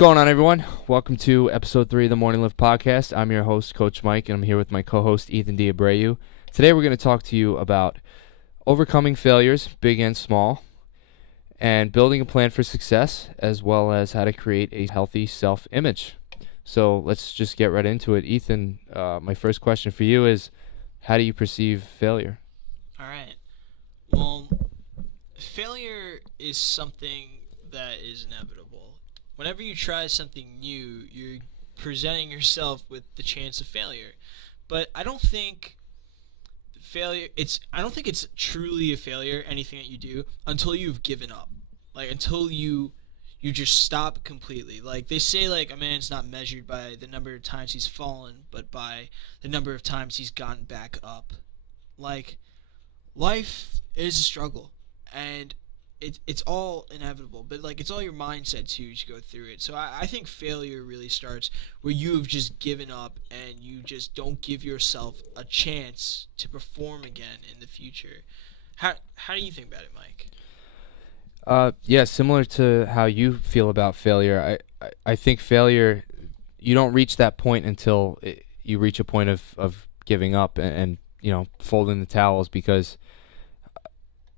going on, everyone? Welcome to episode 3 of the Morning Lift podcast. I'm your host, Coach Mike, and I'm here with my co-host, Ethan D'Abreu. Today, we're going to talk to you about overcoming failures, big and small, and building a plan for success, as well as how to create a healthy self-image. So let's just get right into it. Ethan, my first question for you is, how do you perceive failure? All right. Well, failure is something that is inevitable. Whenever you try something new, you're presenting yourself with the chance of failure. But I don't think it's truly a failure, anything that you do, until you've given up. Like until you just stop completely. Like they say, like a man's not measured by the number of times he's fallen, but by the number of times he's gotten back up. Like life is a struggle, and it's all inevitable, but like it's all your mindset too to go through it. So I think failure really starts where you have just given up and you just don't give yourself a chance to perform again in the future. How do you think about it, Mike? Yeah, similar to how you feel about failure. I think failure, you don't reach that point until you reach a point of giving up and folding the towels, because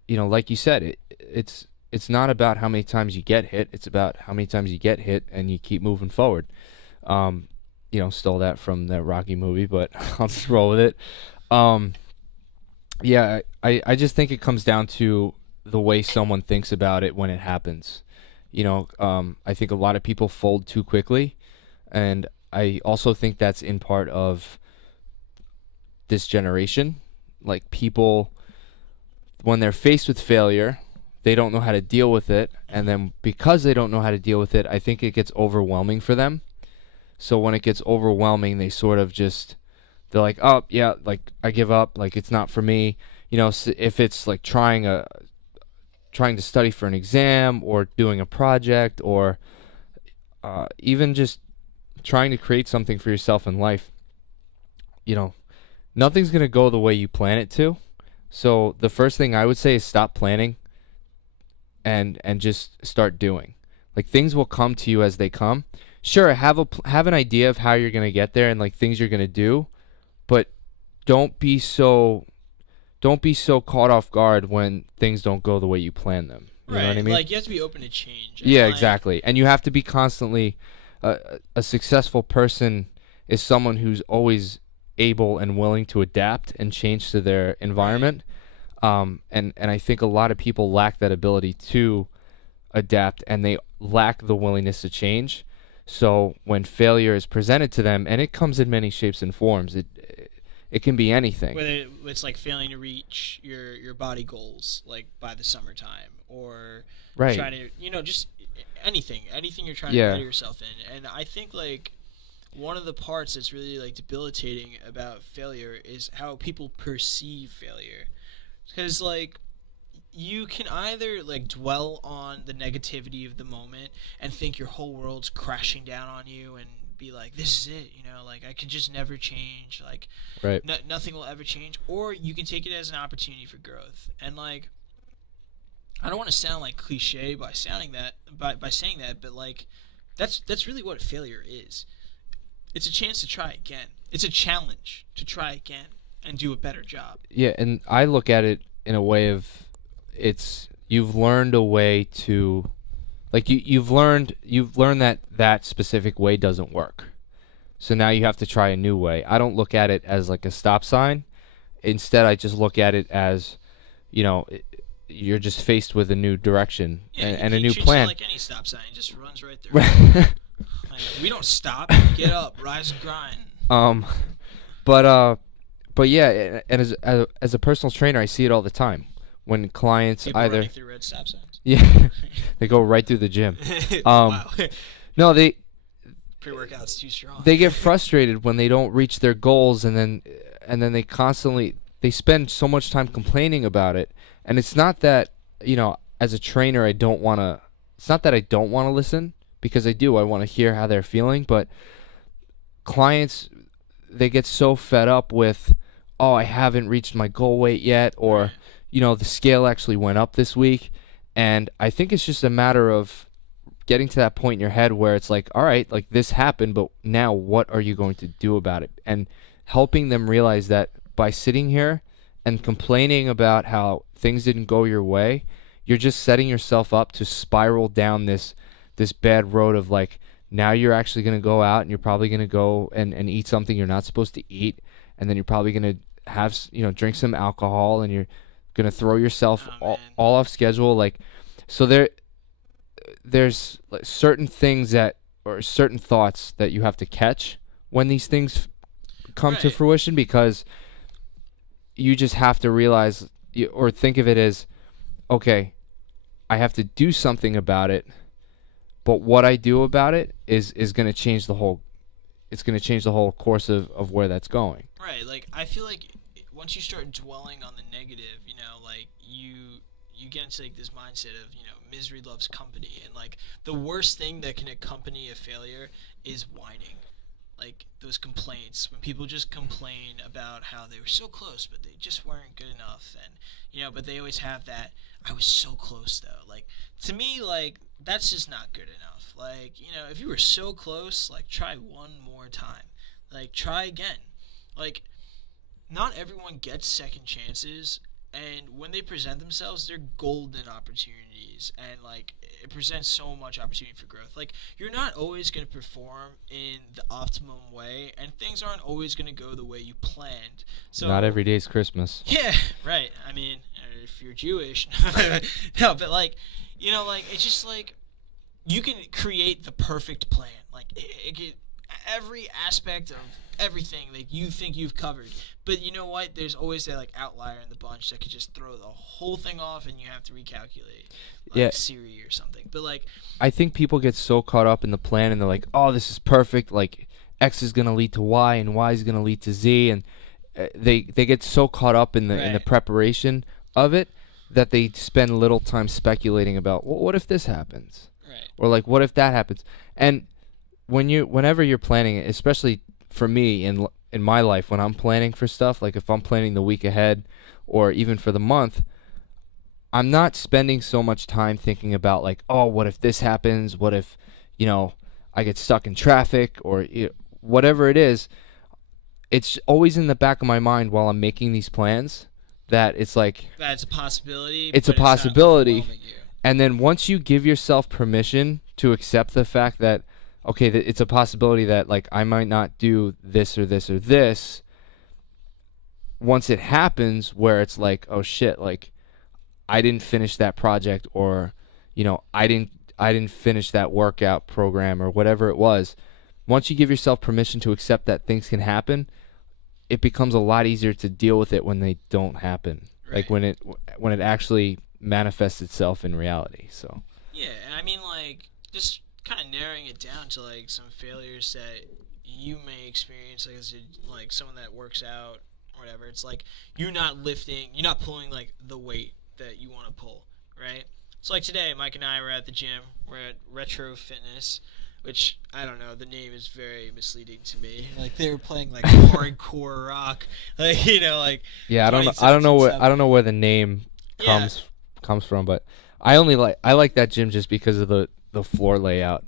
like you said, it's not about how many times you get hit. It's about how many times you get hit and you keep moving forward. Stole that from that Rocky movie, but I'll just roll with it. Yeah, I just think it comes down to the way someone thinks about it when it happens. I think a lot of people fold too quickly, and I also think that's in part of this generation. Like people, when they're faced with failure, they don't know how to deal with it, and then because they don't know how to deal with it, I think it gets overwhelming for them. So when it gets overwhelming, they sort of they're like, oh yeah, like I give up, like it's not for me. If it's like trying to study for an exam or doing a project, or even just trying to create something for yourself in life, nothing's going to go the way you plan it to. So the first thing I would say is stop planning and just start doing. Like things will come to you as they come. Sure, have an idea of how you're going to get there and like things you're going to do, but don't be so caught off guard when things don't go the way you plan them. You know what I mean? Like you have to be open to change. Yeah, exactly. And you have to be constantly a successful person is someone who's always able and willing to adapt and change to their environment. And I think a lot of people lack that ability to adapt, and they lack the willingness to change. So when failure is presented to them, and it comes in many shapes and forms, it can be anything. Whether it's like failing to reach your body goals, like by the summertime, or trying to, just anything you're trying to better yourself in. And I think like one of the parts that's really like debilitating about failure is how people perceive failure. Because like you can either like dwell on the negativity of the moment and think your whole world's crashing down on you and be like, this is it, like I could just never change, like nothing will ever change. Or you can take it as an opportunity for growth. And like I don't want to sound like cliche by saying that, but like that's really what failure is. It's a chance to try again. It's a challenge to try again and do a better job. Yeah, and I look at it in a way of you've learned a way to, like you've learned that specific way doesn't work. So now you have to try a new way. I don't look at it as like a stop sign. Instead, I just look at it as, you're just faced with a new direction and a new plan. It like any stop sign, it just runs right through. We don't stop. Get up, rise and grind. But yeah, and as a personal trainer, I see it all the time when clients People either running through red stop signs. Yeah, they go right through the gym. Wow. No, Pre-workout's too strong. They get frustrated when they don't reach their goals, and then they spend so much time complaining about it. And it's not that as a trainer, it's not that I don't want to listen, because I do. I want to hear how they're feeling, but clients, they get so fed up with, oh, I haven't reached my goal weight yet, or the scale actually went up this week. And I think it's just a matter of getting to that point in your head where it's like, all right, like this happened, but now what are you going to do about it? And helping them realize that by sitting here and complaining about how things didn't go your way, you're just setting yourself up to spiral down this bad road of like, now you're actually going to go out and you're probably going to go and eat something you're not supposed to eat. And then you're probably going to have, drink some alcohol, and you're going to throw yourself all off schedule. Like, so there's like certain things or certain thoughts that you have to catch when these things come to fruition, because you just have to realize or think of it as, okay, I have to do something about it, but what I do about it is going to change the whole. It's going to change the whole course of where that's going. Right. Like, I feel like once you start dwelling on the negative, like you get into like this mindset of, misery loves company, and like the worst thing that can accompany a failure is whining. Like those complaints, when people just complain about how they were so close but they just weren't good enough, and but they always have that, I was so close though. Like, to me, like, that's just not good enough. Like, if you were so close, like, try one more time. Like, try again. Like, not everyone gets second chances, and when they present themselves, they're golden opportunities, and like, it presents so much opportunity for growth. Like, you're not always going to perform in the optimum way, and things aren't always going to go the way you planned. So not every day's Christmas. Yeah, right. I mean, if you're Jewish, no, but like, like, it's just like, you can create the perfect plan. Like, every aspect of everything that you think you've covered, but you know what? There's always that like outlier in the bunch that could just throw the whole thing off, and you have to recalculate, like Siri or something. But like, I think people get so caught up in the plan, and they're like, "Oh, this is perfect. Like, X is gonna lead to Y, and Y is gonna lead to Z," and they get so caught up in the preparation of it that they spend little time speculating about, well, what if this happens, or like, what if that happens. And whenever you're planning, especially for me in my life, when I'm planning for stuff, like if I'm planning the week ahead or even for the month, I'm not spending so much time thinking about like, oh, what if this happens? What if, I get stuck in traffic, or whatever it is. It's always in the back of my mind while I'm making these plans that it's like, that's a possibility. It's a possibility. And then once you give yourself permission to accept the fact that, okay, it's a possibility that like I might not do this or this or this, once it happens where it's like, oh shit, like I didn't finish that project, or I didn't finish that workout program, or whatever it was, once you give yourself permission to accept that things can happen, it becomes a lot easier to deal with it when they don't happen. Like when it actually manifests itself in reality. So yeah, and I mean, like, just kind of narrowing it down to like some failures that you may experience, like as like someone that works out or whatever. It's like you're not pulling like the weight that you want to pull, right? So like today, Mike and I were at the gym. We're at Retro Fitness, which I don't know. The name is very misleading to me. Like they were playing like hardcore rock, like like. Yeah, I don't know where the name comes from, but I like that gym just because of the floor layout.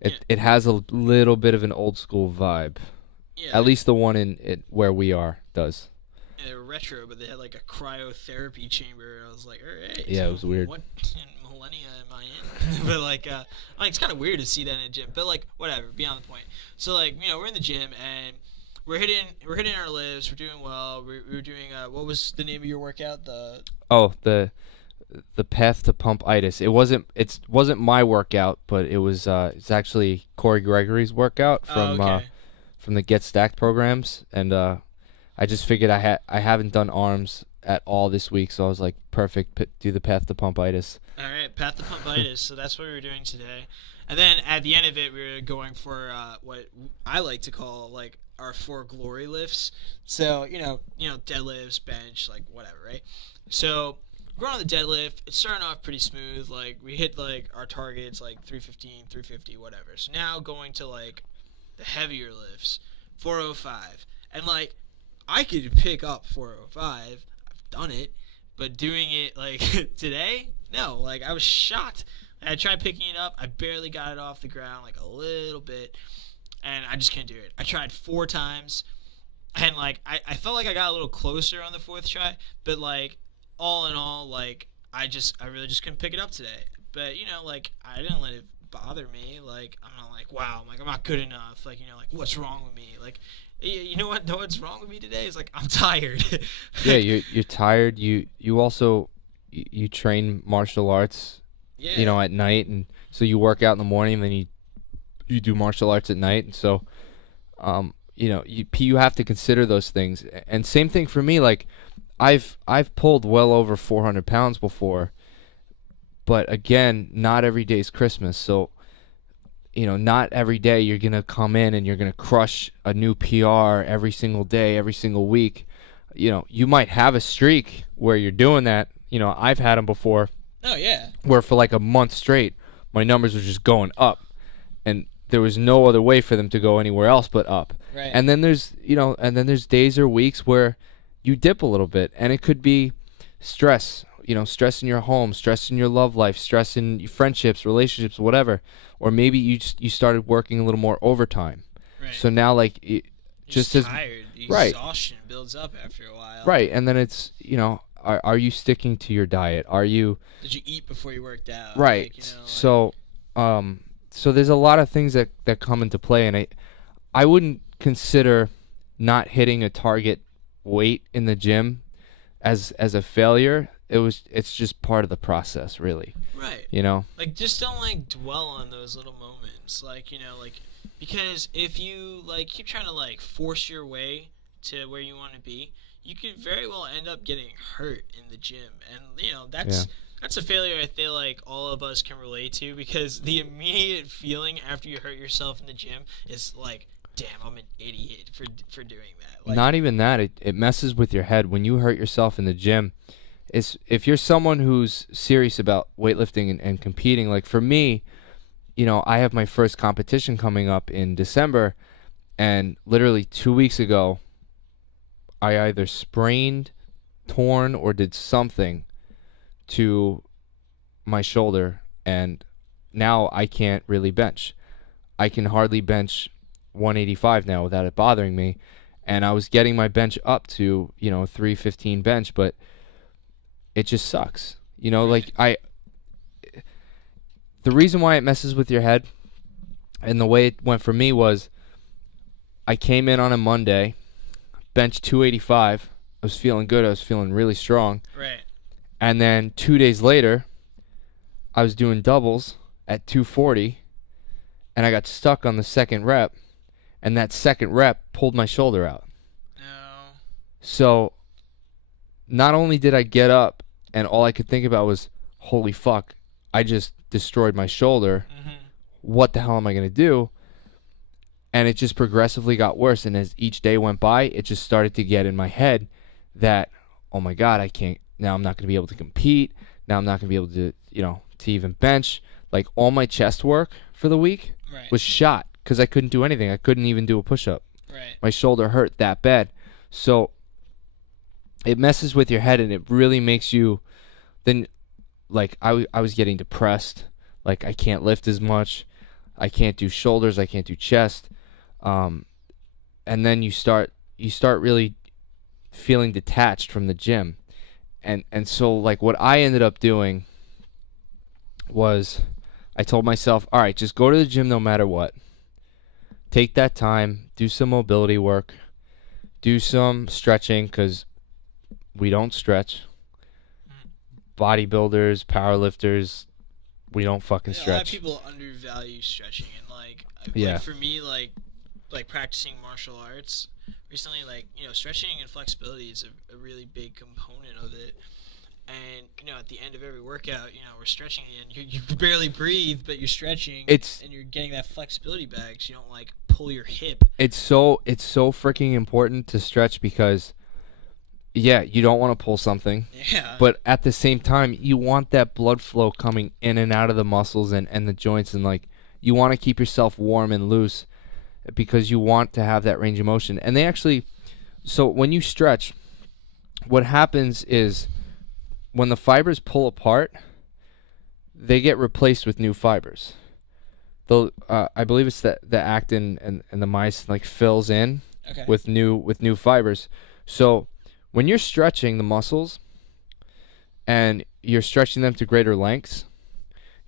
It has a little bit of an old school vibe. Yeah. At least the one in where we are does. Yeah, they were retro, but they had like a cryotherapy chamber. I was like, all right. Yeah, it was weird. What millennia am I in? But like, it's kind of weird to see that in a gym. But like, whatever. Beyond the point. So like, we're in the gym and we're hitting our lifts. We're doing well. We're doing what was the name of your workout? The Path to Pump-itis. It wasn't my workout, but it's actually Corey Gregory's workout from the Get Stacked programs, and I just figured I haven't done arms at all this week, so I was like, perfect, do the Path to Pump-itis. All right, Path to Pump-itis. So that's what we were doing today, and then at the end of it, we were going for what I like to call like our 4 glory lifts. So deadlifts, bench, like whatever, right? So we're on the deadlift. It's starting off pretty smooth. Like we hit like our targets, like 315, 350, whatever. So now going to like the heavier lifts, 405, and like I could pick up 405. I've done it, but doing it like today, no. Like I was shocked. I tried picking it up. I barely got it off the ground, like a little bit, and I just couldn't do it. I tried 4 times, and like I felt like I got a little closer on the 4th try, but like all in all, like I really just couldn't pick it up today. But like I didn't let it bother me. Like I'm not like, wow, I'm not good enough. Like like what's wrong with me? Like you know what? What's wrong with me today is like I'm tired. Yeah, you're tired. You also you train martial arts. Yeah. At night, and so you work out in the morning, and then you do martial arts at night, and so you have to consider those things. And same thing for me. Like I've pulled well over 400 pounds before, but again, not every day's Christmas. So not every day you're gonna come in and you're gonna crush a new PR every single day, every single week. You might have a streak where you're doing that. I've had them before. Oh yeah. Where for like a month straight, my numbers were just going up, and there was no other way for them to go anywhere else but up. Right. And then there's there's days or weeks where you dip a little bit, and it could be stress. Stress in your home, stress in your love life, stress in your friendships, relationships, whatever. Or maybe you started working a little more overtime. Right. So now like just as tired, the right. exhaustion builds up after a while. Right, and then it's Are you sticking to your diet? Did you eat before you worked out? Right. So there's a lot of things that come into play, and I wouldn't consider not hitting a target weight in the gym as a failure. It's just part of the process, really. Right. Like just don't like dwell on those little moments, like because if you like keep trying to like force your way to where you want to be, you could very well end up getting hurt in the gym, and that's a failure I feel like all of us can relate to, because the immediate feeling after you hurt yourself in the gym is like, damn, I'm an idiot for doing that. Like, not even that, it messes with your head when you hurt yourself in the gym. If you're someone who's serious about weightlifting and competing, like for me, I have my first competition coming up in December, and literally 2 weeks ago I either sprained, torn, or did something to my shoulder, and now I can't really bench. I can hardly bench 185 now without it bothering me, and I was getting my bench up to 315 bench, but it just sucks. Like the reason why it messes with your head and the way it went for me was I came in on a Monday, bench 285. I was feeling good. I was feeling really strong. Right. And then 2 days later, I was doing doubles at 240, and I got stuck on the second rep, and that second rep pulled my shoulder out. No. So not only did I get up, and all I could think about was, holy fuck, I just destroyed my shoulder. Mm-hmm. What the hell am I going to do? And it just progressively got worse. And as each day went by, it just started to get in my head that, oh my God, now I'm not going to be able to compete. Now I'm not going to be able to, to even bench. Like all my chest work for the week was shot because I couldn't do anything. I couldn't even do a push-up. Right. My shoulder hurt that bad. So it messes with your head, and it really makes you then, like I was getting depressed. Like I can't lift as much. I can't do shoulders. I can't do chest. And then you start really feeling detached from the gym. And so like what I ended up doing was I told myself, all right, just go to the gym no matter what. Take that time, do some mobility work, do some stretching, because we don't stretch. Bodybuilders, powerlifters, we don't fucking stretch. A lot of people undervalue stretching, and like for me, like practicing martial arts recently, like stretching and flexibility is a really big component of it. And at the end of every workout, we're stretching, and you barely breathe, but you're stretching, and you're getting that flexibility back, so you don't like pull your hip. It's so freaking important to stretch, because yeah, you don't want to pull something. Yeah. But at the same time, you want that blood flow coming in and out of the muscles and the joints, and like you want to keep yourself warm and loose, because you want to have that range of motion. And so when you stretch, what happens is when the fibers pull apart, they get replaced with new fibers. I believe it's the actin and the myosin like fills in with new fibers. So when you're stretching the muscles and you're stretching them to greater lengths,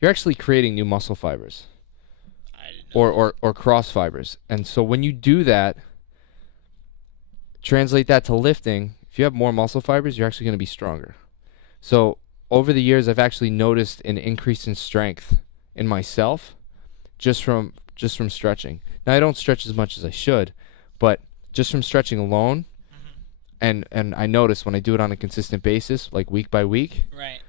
you're actually creating new muscle fibers or cross fibers. And so when you do that, translate that to lifting, if you have more muscle fibers, you're actually going to be stronger. So over the years, I've actually noticed an increase in strength in myself just from stretching. Now, I don't stretch as much as I should, but just from stretching alone, and I notice when I do it on a consistent basis, like week by week, right,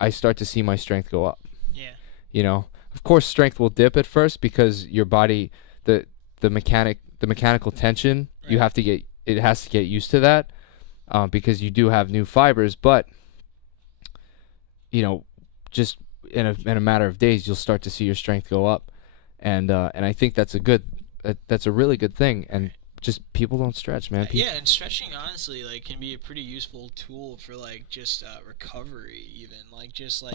I start to see my strength go up. Yeah. You know, of course, strength will dip at first because your body, the mechanical tension, right. It has to get used to that, because you do have new fibers. But you know, just in a matter of days, you'll start to see your strength go up, and I think that's a really good thing. And just people don't stretch, man. Yeah, and stretching honestly like can be a pretty useful tool for like just recovery, even like just like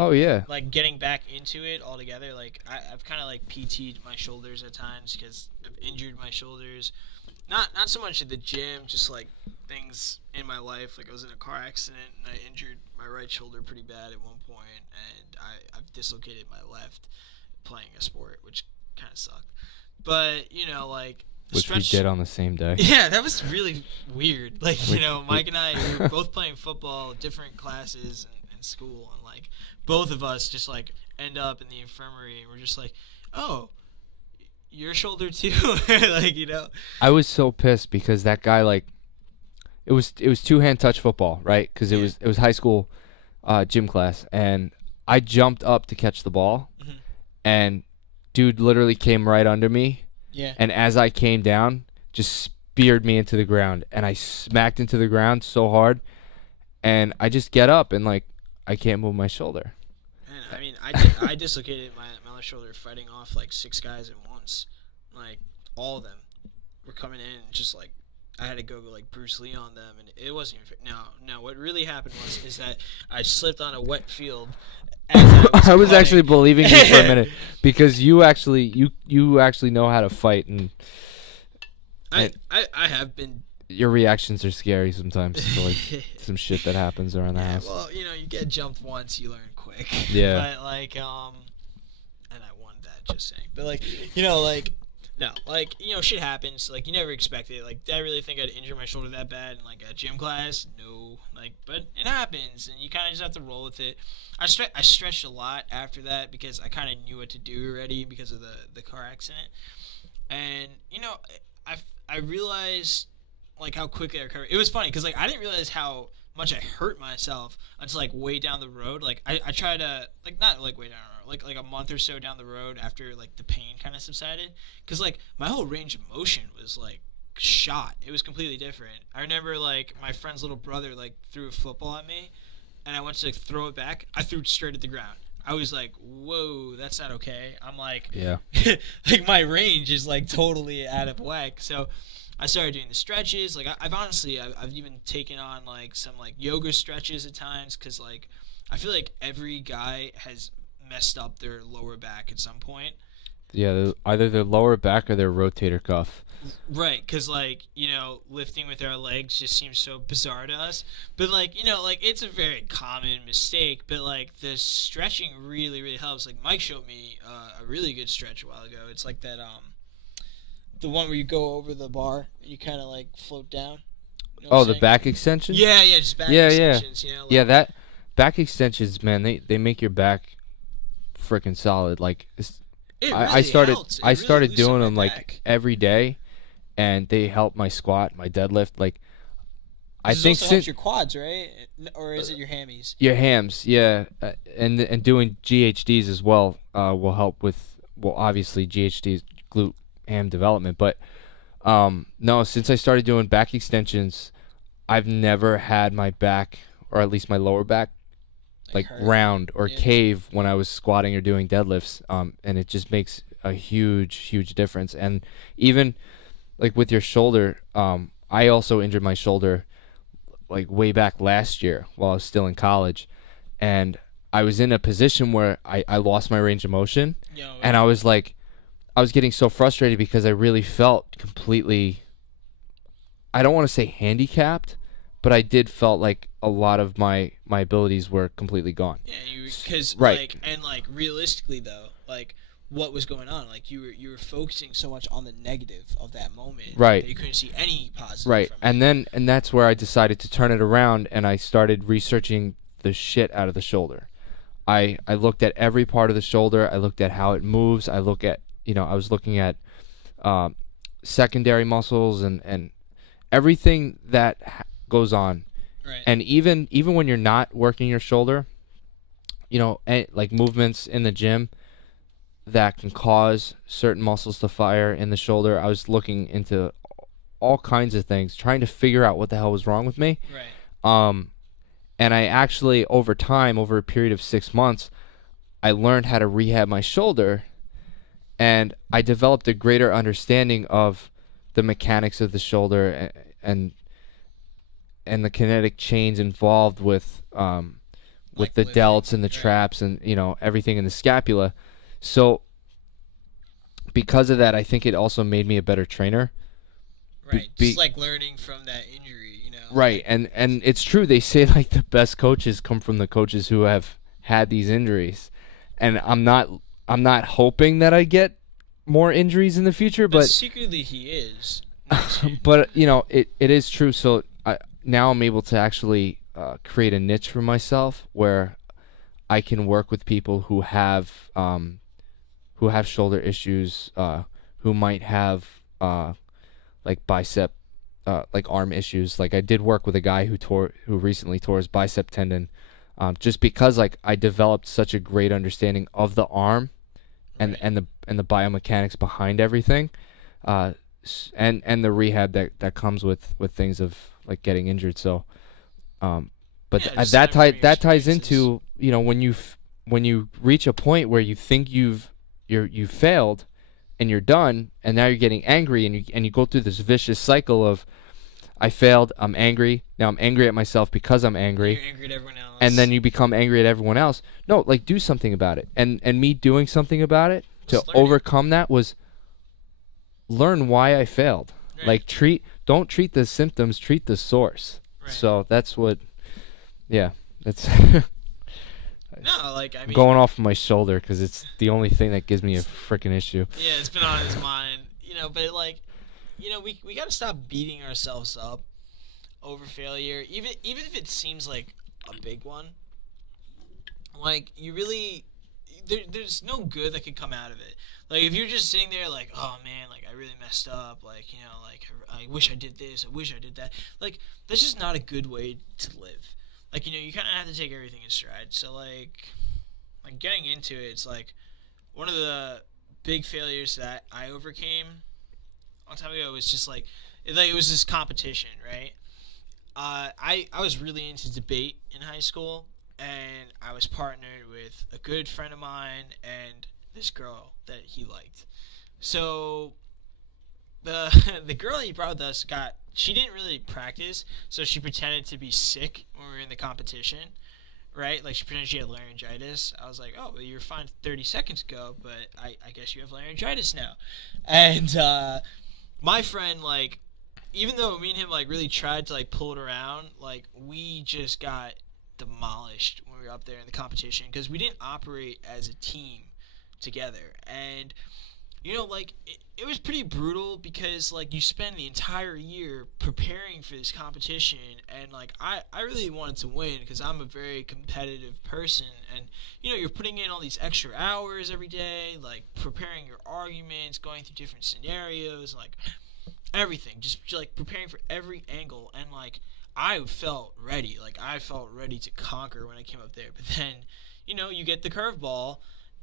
like getting back into it altogether. Like I've kind of like PT'd my shoulders at times because I've injured my shoulders. Not so much at the gym, just like things in my life. Like I was in a car accident and I injured my right shoulder pretty bad at one point, and I've dislocated my left playing a sport, which kind of sucked. But you know, like. Which we did on the same day. Yeah, that was really weird. Like, you know, Mike and I, we were both playing football, different classes in school, and, like, both of us just, like, end up in the infirmary, and we're just like, oh, your shoulder too? Like, you know? I was so pissed because that guy, like, it was two-hand touch football, right? Because it was high school gym class, and I jumped up to catch the ball, and dude literally came right under me. Yeah. And as I came down, just speared me into the ground, and I smacked into the ground so hard, and I just get up and like I can't move my shoulder. Man, I mean, I dislocated my left shoulder fighting off like 6 guys at once, like all of them were coming in, and just like I had to go like Bruce Lee on them, and it wasn't even. No. What really happened is that I slipped on a wet field. I was actually believing you for a minute because you actually know how to fight, and I have been. Your reactions are scary sometimes to like some shit that happens around the house. Well, you know, you get jumped once, you learn quick. Yeah. But like and I won that, just saying. But like, you know, like no, like, you know, shit happens. Like, you never expect it. Like, did I really think I'd injure my shoulder that bad in like a gym class? No. Like, but it happens, and you kind of just have to roll with it. I stretched a lot after that because I kind of knew what to do already because of the car accident. And you know, I realized like how quickly I recovered. It was funny because like I didn't realize how much I hurt myself until like way down the road. Like I tried to like not like way down the road, like a month or so down the road after like the pain kind of subsided, because like my whole range of motion was like shot. It was completely different. I remember like my friend's little brother like threw a football at me, and I went to like, throw it back. I threw it straight at the ground. I was like, whoa, that's not okay. I'm like, yeah, like my range is like totally out of whack. So I started doing the stretches. Like I've even taken on like some like yoga stretches at times, because like I feel like every guy has messed up their lower back at some point. Yeah, either their lower back or their rotator cuff. Right, because like, you know, lifting with our legs just seems so bizarre to us. But like, you know, like it's a very common mistake. But like the stretching really, really helps. Like Mike showed me a really good stretch a while ago. It's like that the one where you go over the bar, you kind of like float down. You know the back extension? Yeah, just back extensions. You know, like, yeah, that back extensions, man, they make your back freaking solid. Like I started doing them like every day, and they help my squat, my deadlift. Like I think also helps your quads, right? Or is it your hammies? Your hams, yeah, and doing GHDs as well will help with, well, obviously GHDs, glute ham development. But no, since I started doing back extensions, I've never had my back, or at least my lower back, like round or cave when I was squatting or doing deadlifts, and it just makes a huge difference. And even like with your shoulder, I also injured my shoulder like way back last year while I was still in college, and I was in a position where I lost my range of motion, Yo, and I was like, I was getting so frustrated because I really felt completely, I don't want to say handicapped, but I did felt like a lot of my abilities were completely gone. Yeah, because right. like, and like realistically though, like what was going on? Like you were focusing so much on the negative of that moment, right? That you couldn't see any positive. Right, from and it. then that's where I decided to turn it around, and I started researching the shit out of the shoulder. I looked at every part of the shoulder. I looked at how it moves. I was looking at secondary muscles and everything that goes on. Right. And even when you're not working your shoulder, like movements in the gym that can cause certain muscles to fire in the shoulder. I was looking into all kinds of things, trying to figure out what the hell was wrong with me. Right. And I actually, over time, over a period of 6 months, I learned how to rehab my shoulder, and I developed a greater understanding of the mechanics of the shoulder and the kinetic chains involved with Like the lifting, delts and the right. traps and everything in the scapula. So because of that, I think it also made me a better trainer. Right. Just like learning from that injury. Right, and it's true. They say like the best coaches come from the coaches who have had these injuries, and I'm not hoping that I get more injuries in the future, but secretly he is. But it is true. So now I'm able to actually create a niche for myself where I can work with people who have shoulder issues, who might have like bicep. Like arm issues. Like I did work with a guy who recently tore his bicep tendon, just because like I developed such a great understanding of the arm, and the biomechanics behind everything, and the rehab that comes with things of like getting injured. So, but that ties into when you reach a point where you think you've failed, and you're done, and now you're getting angry, and you go through this vicious cycle of, I failed, I'm angry, now I'm angry at myself because I'm angry. You're angry at everyone else. And then you become angry at everyone else. No, like do something about it. And me doing something about it to overcome that was learn why I failed. Right. Like don't treat the symptoms, treat the source. Right. So that's what, that's No, like I mean, going off of my shoulder because it's the only thing that gives me a freaking issue. Yeah, it's been on his mind, But like, we got to stop beating ourselves up over failure, even if it seems like a big one. Like you really, there's no good that could come out of it. Like if you're just sitting there like, oh man, like I really messed up. Like like I wish I did this. I wish I did that. Like that's just not a good way to live. Like, you kind of have to take everything in stride. So, like getting into it, it's like one of the big failures that I overcame a long time ago was just like it was this competition, right? I was really into debate in high school, and I was partnered with a good friend of mine and this girl that he liked. So the girl that he brought with us she didn't really practice, so she pretended to be sick when we were in the competition, right? Like she pretended she had laryngitis. I was like, oh, well, you were fine 30 seconds ago, but I guess you have laryngitis now. And my friend, like, even though me and him like really tried to like pull it around, like we just got demolished when we were up there in the competition because we didn't operate as a team together. And like it was pretty brutal because like you spend the entire year preparing for this competition, and like I really wanted to win because I'm a very competitive person, and you're putting in all these extra hours every day, like preparing your arguments, going through different scenarios, like everything, just like preparing for every angle, and like I felt ready to conquer when I came up there. But then you get the curveball,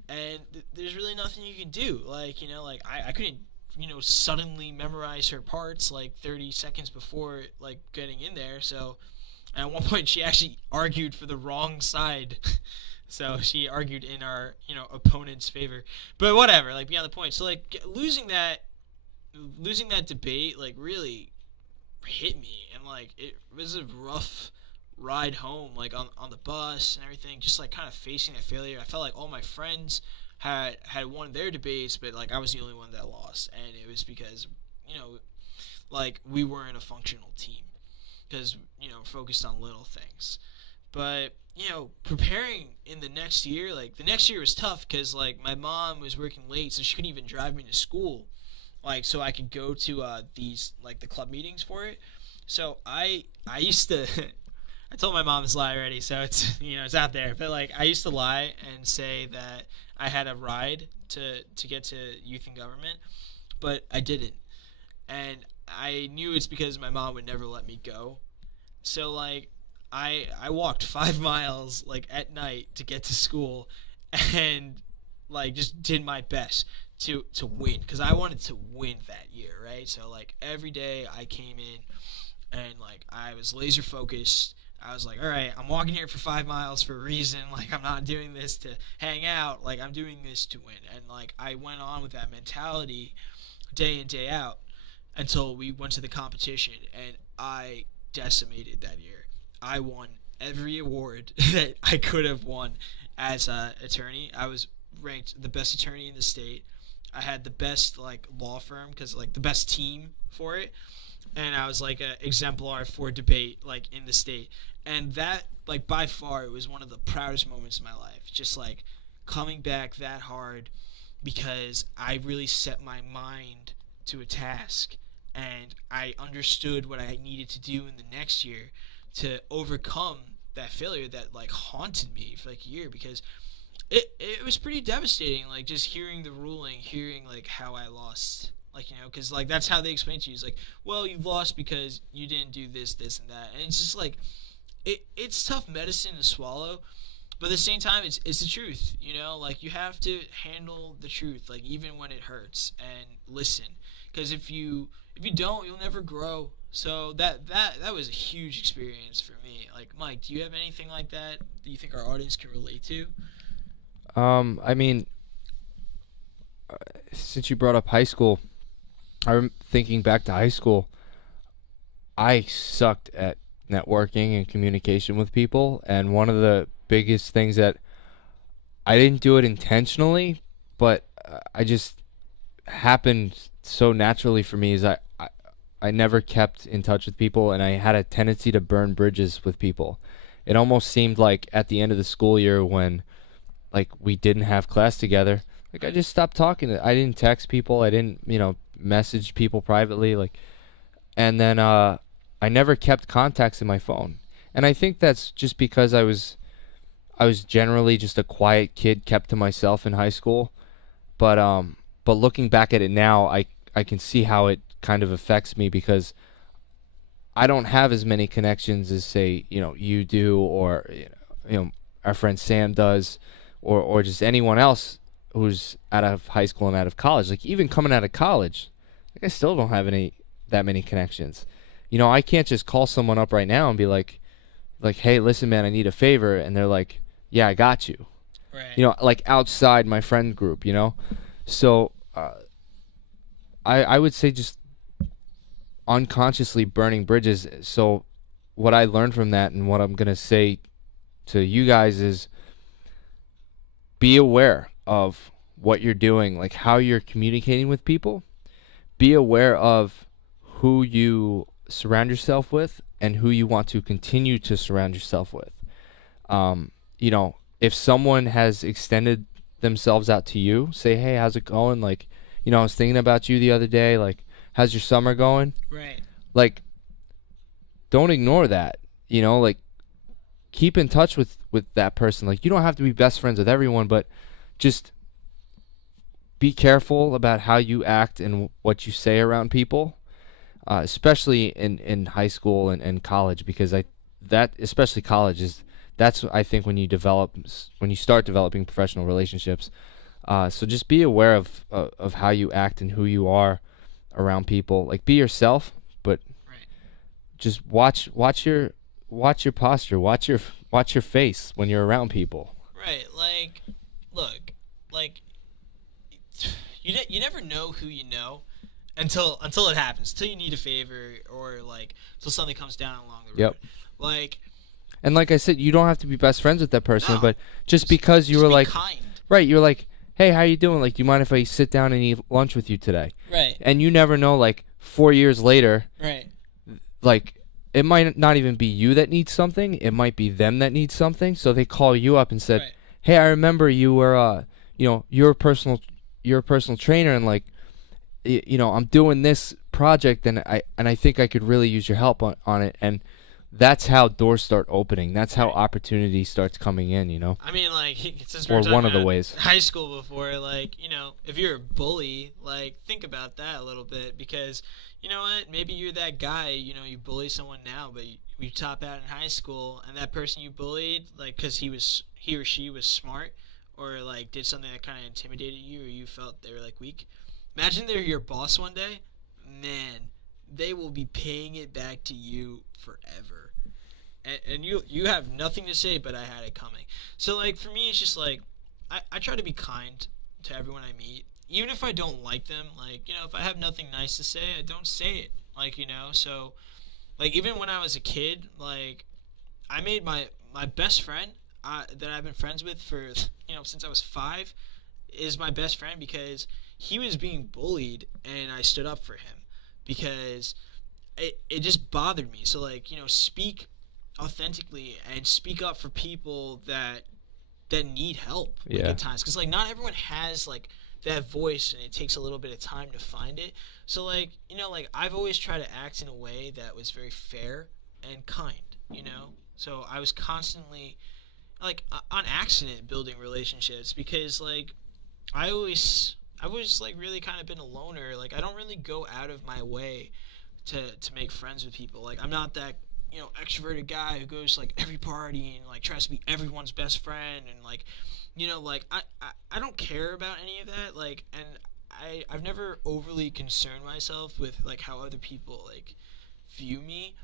and there's really nothing you can do. Like, like I couldn't, suddenly memorize her parts like 30 seconds before like getting in there. So at one point she actually argued for the wrong side. So she argued in our, opponent's favor. But whatever, like beyond the point. So like losing that debate like really hit me, and like it was a rough ride home, like on the bus and everything, just like kind of facing that failure. I felt like all my friends had won their debates, but like I was the only one that lost, and it was because, like we weren't a functional team because focused on little things. But preparing in the next year, like the next year was tough because like my mom was working late, so she couldn't even drive me to school, like so I could go to these like the club meetings for it. So I used to I told my mom this lie already, so it's it's out there. But like I used to lie and say that I had a ride to get to youth and government, but I didn't, and I knew it's because my mom would never let me go. So like I walked 5 miles like at night to get to school, and like just did my best to win because I wanted to win that year, right? So like every day I came in and like I was laser focused. I was like, all right, I'm walking here for 5 miles for a reason. Like I'm not doing this to hang out. Like I'm doing this to win. And like I went on with that mentality day in day out until we went to the competition, and I decimated that year. I won every award that I could have won as an attorney. I was ranked the best attorney in the state. I had the best like law firm because like the best team for it, and I was like an exemplar for debate like in the state. And that like by far it was one of the proudest moments of my life. Just like coming back that hard because I really set my mind to a task and I understood what I needed to do in the next year to overcome that failure that like haunted me for like a year, because it was pretty devastating, like just hearing the ruling, hearing like how I lost, like because like that's how they explain to you, it's like, well, you lost because you didn't do this and that, and it's just like it's tough medicine to swallow, but at the same time it's the truth, like you have to handle the truth, like even when it hurts, and listen, because if you don't, you'll never grow. So that was a huge experience for me. Like, Mike, do you have anything like that you think our audience can relate to? I mean, since you brought up high school, I'm thinking back to high school. I sucked at networking and communication with people, and one of the biggest things that I didn't do it intentionally, but I just happened so naturally for me is I never kept in touch with people, and I had a tendency to burn bridges with people. It almost seemed like at the end of the school year when like we didn't have class together, like I just stopped talking. I didn't text people. I didn't, message people privately, like, and then I never kept contacts in my phone. And I think that's just because I was generally just a quiet kid, kept to myself in high school. But looking back at it now, I can see how it kind of affects me, because I don't have as many connections as say you do, or our friend Sam does, or just anyone else who's out of high school and out of college. Like even coming out of college, like I still don't have that many connections. I can't just call someone up right now and be like, hey, listen, man, I need a favor, and they're like, yeah, I got you. Right. Like outside my friend group. So I would say just unconsciously burning bridges. So what I learned from that, and what I'm gonna say to you guys, is be aware of what you're doing, like how you're communicating with people. Be aware of who you surround yourself with and who you want to continue to surround yourself with. If someone has extended themselves out to you, say, hey, how's it going? Like, I was thinking about you the other day. Like, how's your summer going? Right. Like, don't ignore that. Like, keep in touch with that person. Like, you don't have to be best friends with everyone, but just be careful about how you act and what you say around people, especially in high school and college, because especially college that's I think when you start developing professional relationships. So just be aware of how you act and who you are around people. Like, be yourself, but right. Just watch your posture, watch your face when you're around people. Right. Like, look, like you never know who you know until it happens, until you need a favor, or like until something comes down along the road. Yep. Like, And like I said, you don't have to be best friends with that person, no, but just because you were like, kind. Right, you're like, hey, how you doing? Like, do you mind if I sit down and eat lunch with you today? Right. And you never know, like, 4 years later, right, like, it might not even be you that needs something. It might be them that needs something. So they call you up and said, right. hey, I remember you were, you're a personal trainer, and like, I'm doing this project, and I think I could really use your help on it. And that's how doors start opening. That's how opportunity starts coming in, I mean, like, since or one of the ways. High school before, like, if you're a bully, like, think about that a little bit, because you know what? Maybe you're that guy, you bully someone now, but you top out in high school, and that person you bullied, like, because he or she was smart, or like did something that kind of intimidated you, or you felt they were like weak. Imagine they're your boss one day, man. They will be paying it back to you forever. And you have nothing to say, but I had it coming. So, like, for me, it's just like I try to be kind to everyone I meet, even if I don't like them. Like, if I have nothing nice to say, I don't say it. Like, so, like, even when I was a kid, like, I made my best friend that I've been friends with for since I was 5 is my best friend, because he was being bullied and I stood up for him, because it just bothered me. So, like, speak authentically and speak up for people that need help, like, at times, because, like, not everyone has, like, that voice, and it takes a little bit of time to find it. So, like, like, I've always tried to act in a way that was very fair and kind, so I was constantly, like, on accident building relationships, because, like, I've always, like, really kind of been a loner. Like, I don't really go out of my way to make friends with people. Like, I'm not that extroverted guy who goes to, like, every party and, like, tries to be everyone's best friend, and, like, like, I don't care about any of that. Like, and I've never overly concerned myself with, like, how other people, like, view me,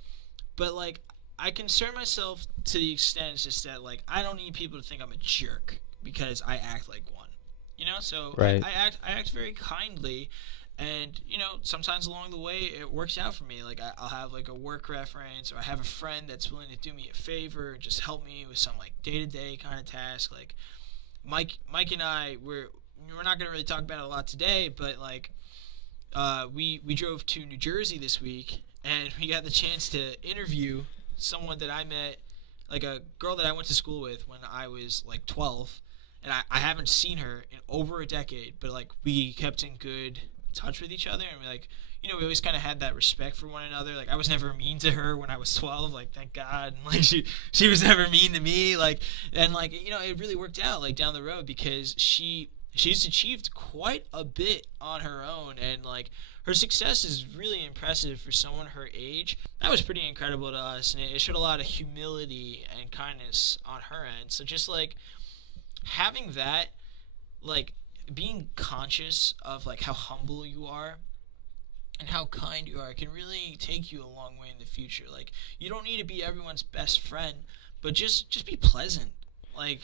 but, like, I concern myself to the extent it's just that, like, I don't need people to think I'm a jerk because I act like one. So right. I act very kindly, and sometimes along the way it works out for me. Like, I'll have, like, a work reference, or I have a friend that's willing to do me a favor and just help me with some, like, day-to-day kind of task. Like, Mike and I, we're not gonna really talk about it a lot today, but, like, we drove to New Jersey this week, and we got the chance to interview someone that I met, like, a girl that I went to school with when I was, like, 12, and I haven't seen her in over a decade, but, like, we kept in good touch with each other, and we, like, we always kind of had that respect for one another. Like, I was never mean to her when I was 12, like, thank God, and, like, she was never mean to me, like, and, like, it really worked out, like, down the road, because she's achieved quite a bit on her own, and, like, her success is really impressive for someone her age. That was pretty incredible to us, and it showed a lot of humility and kindness on her end. So just, like, having that, like, being conscious of, like, how humble you are and how kind you are can really take you a long way in the future. Like, you don't need to be everyone's best friend, but just be pleasant. Like,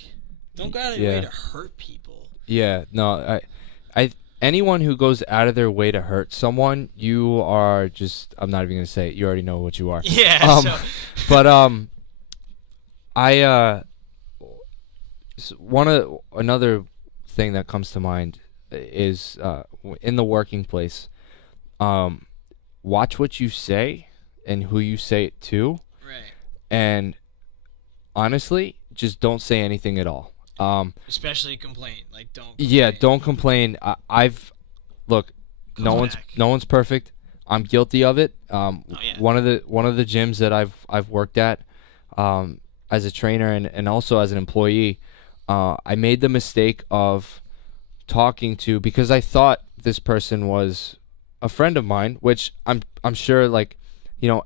don't go out of your way to hurt people. Yeah, no, I anyone who goes out of their way to hurt someone, you are just, I'm not even gonna say it. You already know what you are. Yeah. But another thing that comes to mind is in the working place, watch what you say and who you say it to. Right. And honestly, just don't say anything at all. Especially complain. Like, don't complain. Yeah, don't complain. Look, no one's perfect. I'm guilty of it. One of the gyms that I've worked at as a trainer and also as an employee, I made the mistake of talking to, because I thought this person was a friend of mine, which I'm sure, like,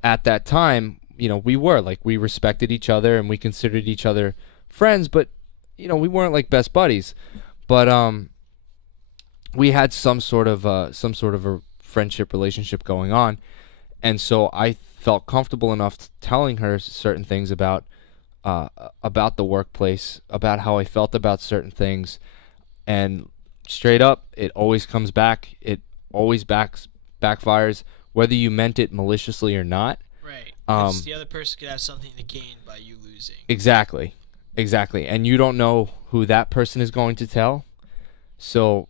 at that time, we were, like, we respected each other and we considered each other friends, but we weren't, like, best buddies. But we had some sort of a friendship relationship going on, and so I felt comfortable enough telling her certain things about the workplace, about how I felt about certain things, and straight up, it always comes back. It always backfires, whether you meant it maliciously or not. Right. Because the other person could have something to gain by you losing. Exactly. And you don't know who that person is going to tell. So,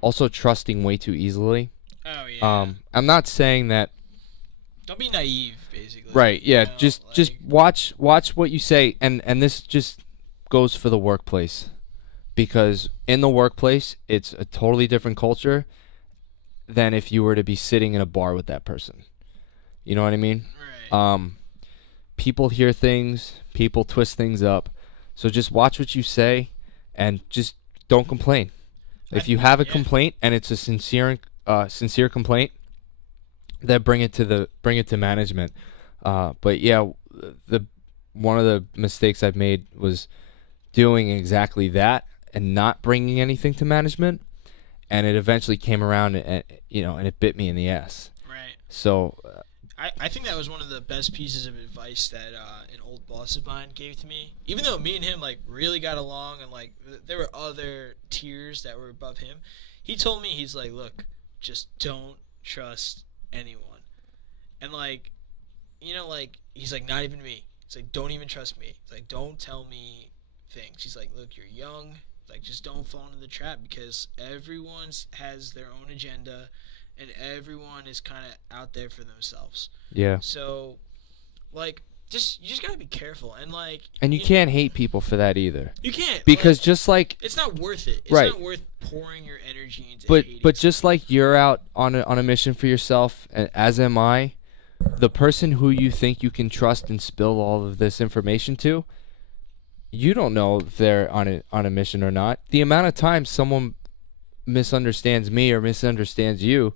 also trusting way too easily. Oh, yeah. I'm not saying that. Don't be naive, basically. Right, yeah. Just watch what you say. And this just goes for the workplace. Because in the workplace, it's a totally different culture than if you were to be sitting in a bar with that person. You know what I mean? Right. People hear things, people twist things up. So just watch what you say and just don't complain. If you have a complaint and it's a sincere complaint, then bring it to management. But yeah, one of the mistakes I've made was doing exactly that and not bringing anything to management, and it eventually came around and it bit me in the ass. Right. So I think that was one of the best pieces of advice that an old boss of mine gave to me. Even though me and him like really got along, and like there were other tiers that were above him, he told me, he's like, look, just don't trust anyone. And like, like he's like, not even me. He's like, don't even trust me. He's like, don't tell me things. He's like, look, you're young. Like, just don't fall into the trap, because everyone has their own agenda. And everyone is kind of out there for themselves. Yeah. So, like, you just gotta be careful, and like. And you can't hate people for that either. You can't, because just like it's not worth it. It's right. not worth pouring your energy into. But just like you're out on a mission for yourself, and as am I, the person who you think you can trust and spill all of this information to, you don't know if they're on a mission or not. The amount of time someone misunderstands me or misunderstands you,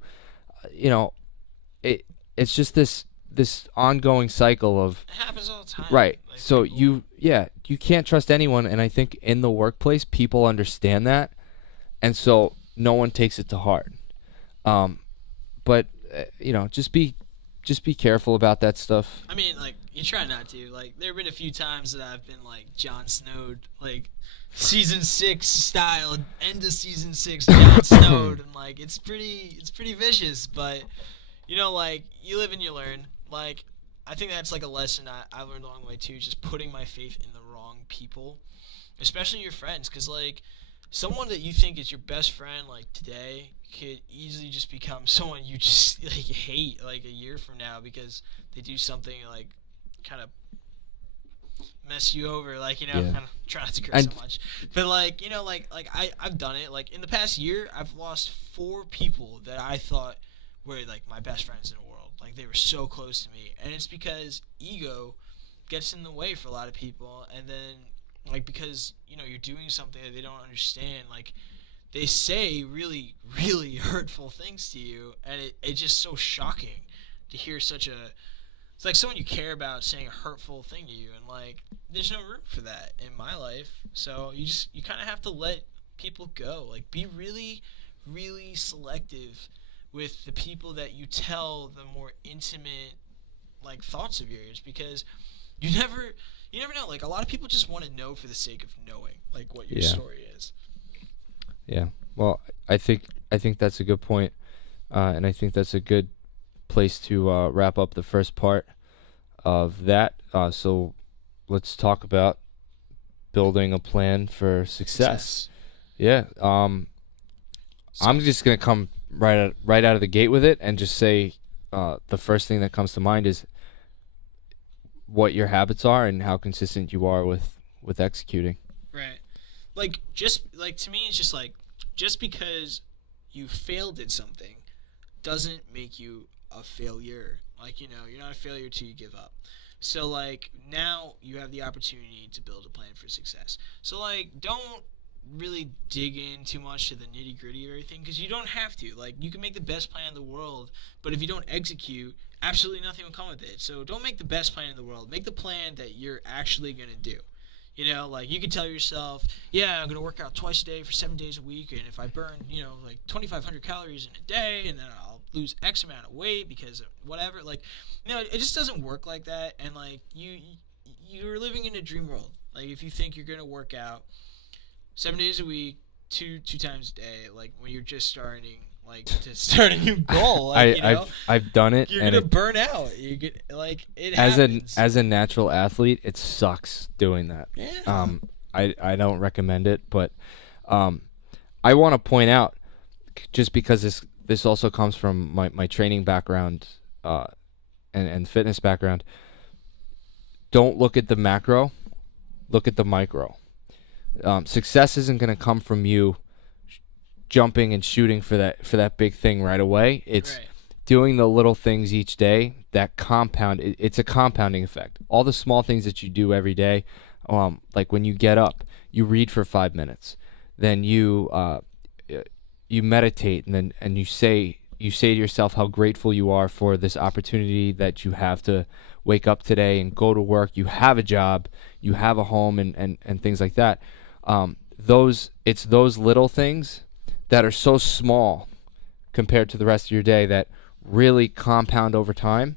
it's just this ongoing cycle of. It happens all the time. Right. Like, so you can't trust anyone, and I think in the workplace people understand that, and so no one takes it to heart. But just be careful about that stuff. I mean, like, you try not to. Like, there have been a few times that I've been like Jon Snowed, like season 6 style, end of season 6 Jon Snowed, and like it's pretty vicious. But like, you live and you learn. Like, I think that's like a lesson I learned along the way too. Just putting my faith in the wrong people, especially your friends, because like someone that you think is your best friend like today could easily just become someone you just like hate like a year from now, because they do something like kind of mess you over, like, Yeah. kind of try not to curse so much, but like, I've done it. Like, in the past year, I've lost 4 people that I thought were like my best friends in the world. Like, they were so close to me, and it's because ego gets in the way for a lot of people, and then like, because you're doing something that they don't understand, like they say really, really hurtful things to you, and it's just so shocking to hear it's like someone you care about saying a hurtful thing to you, and like there's no room for that in my life. So you kind of have to let people go. Like, be really, really selective with the people that you tell the more intimate like thoughts of yours, because you never know. Like, a lot of people just want to know for the sake of knowing like what your story is. Yeah. Well, I think that's a good point, and I think that's a good place to wrap up the first part of that. So let's talk about building a plan for success. Yeah. I'm just gonna come right out of the gate with it and just say the first thing that comes to mind is what your habits are and how consistent you are with executing. Right. Like, just like, to me, it's just like, just because you failed at something doesn't make you a failure. Like, you're not a failure till you give up. So like, now you have the opportunity to build a plan for success. So like, don't really dig in too much to the nitty gritty of everything, because you don't have to. Like, you can make the best plan in the world, but if you don't execute, absolutely nothing will come with it. So don't make the best plan in the world. Make the plan that you're actually going to do. Like, you can tell yourself, yeah, I'm going to work out twice a day for 7 days a week, and if I burn, like 2,500 calories in a day, and then I'll lose X amount of weight because of whatever. Like, it just doesn't work like that. And like, you're living in a dream world. Like, if you think you're going to work out 7 days a week, two times a day, like when you're just starting, like to start a new goal. Like, I've done it. You're gonna burn out. You get like it happens. As a natural athlete, it sucks doing that. Yeah. I don't recommend it, but I want to point out, just because this also comes from my training background and fitness background. Don't look at the macro, look at the micro. Success isn't going to come from you jumping and shooting for that big thing right away. It's doing the little things each day that compound. It's a compounding effect. All the small things that you do every day, like when you get up, you read for 5 minutes, then you meditate, and you say to yourself how grateful you are for this opportunity that you have to wake up today and go to work. You have a job, you have a home, and things like that. It's those little things that are so small compared to the rest of your day that really compound over time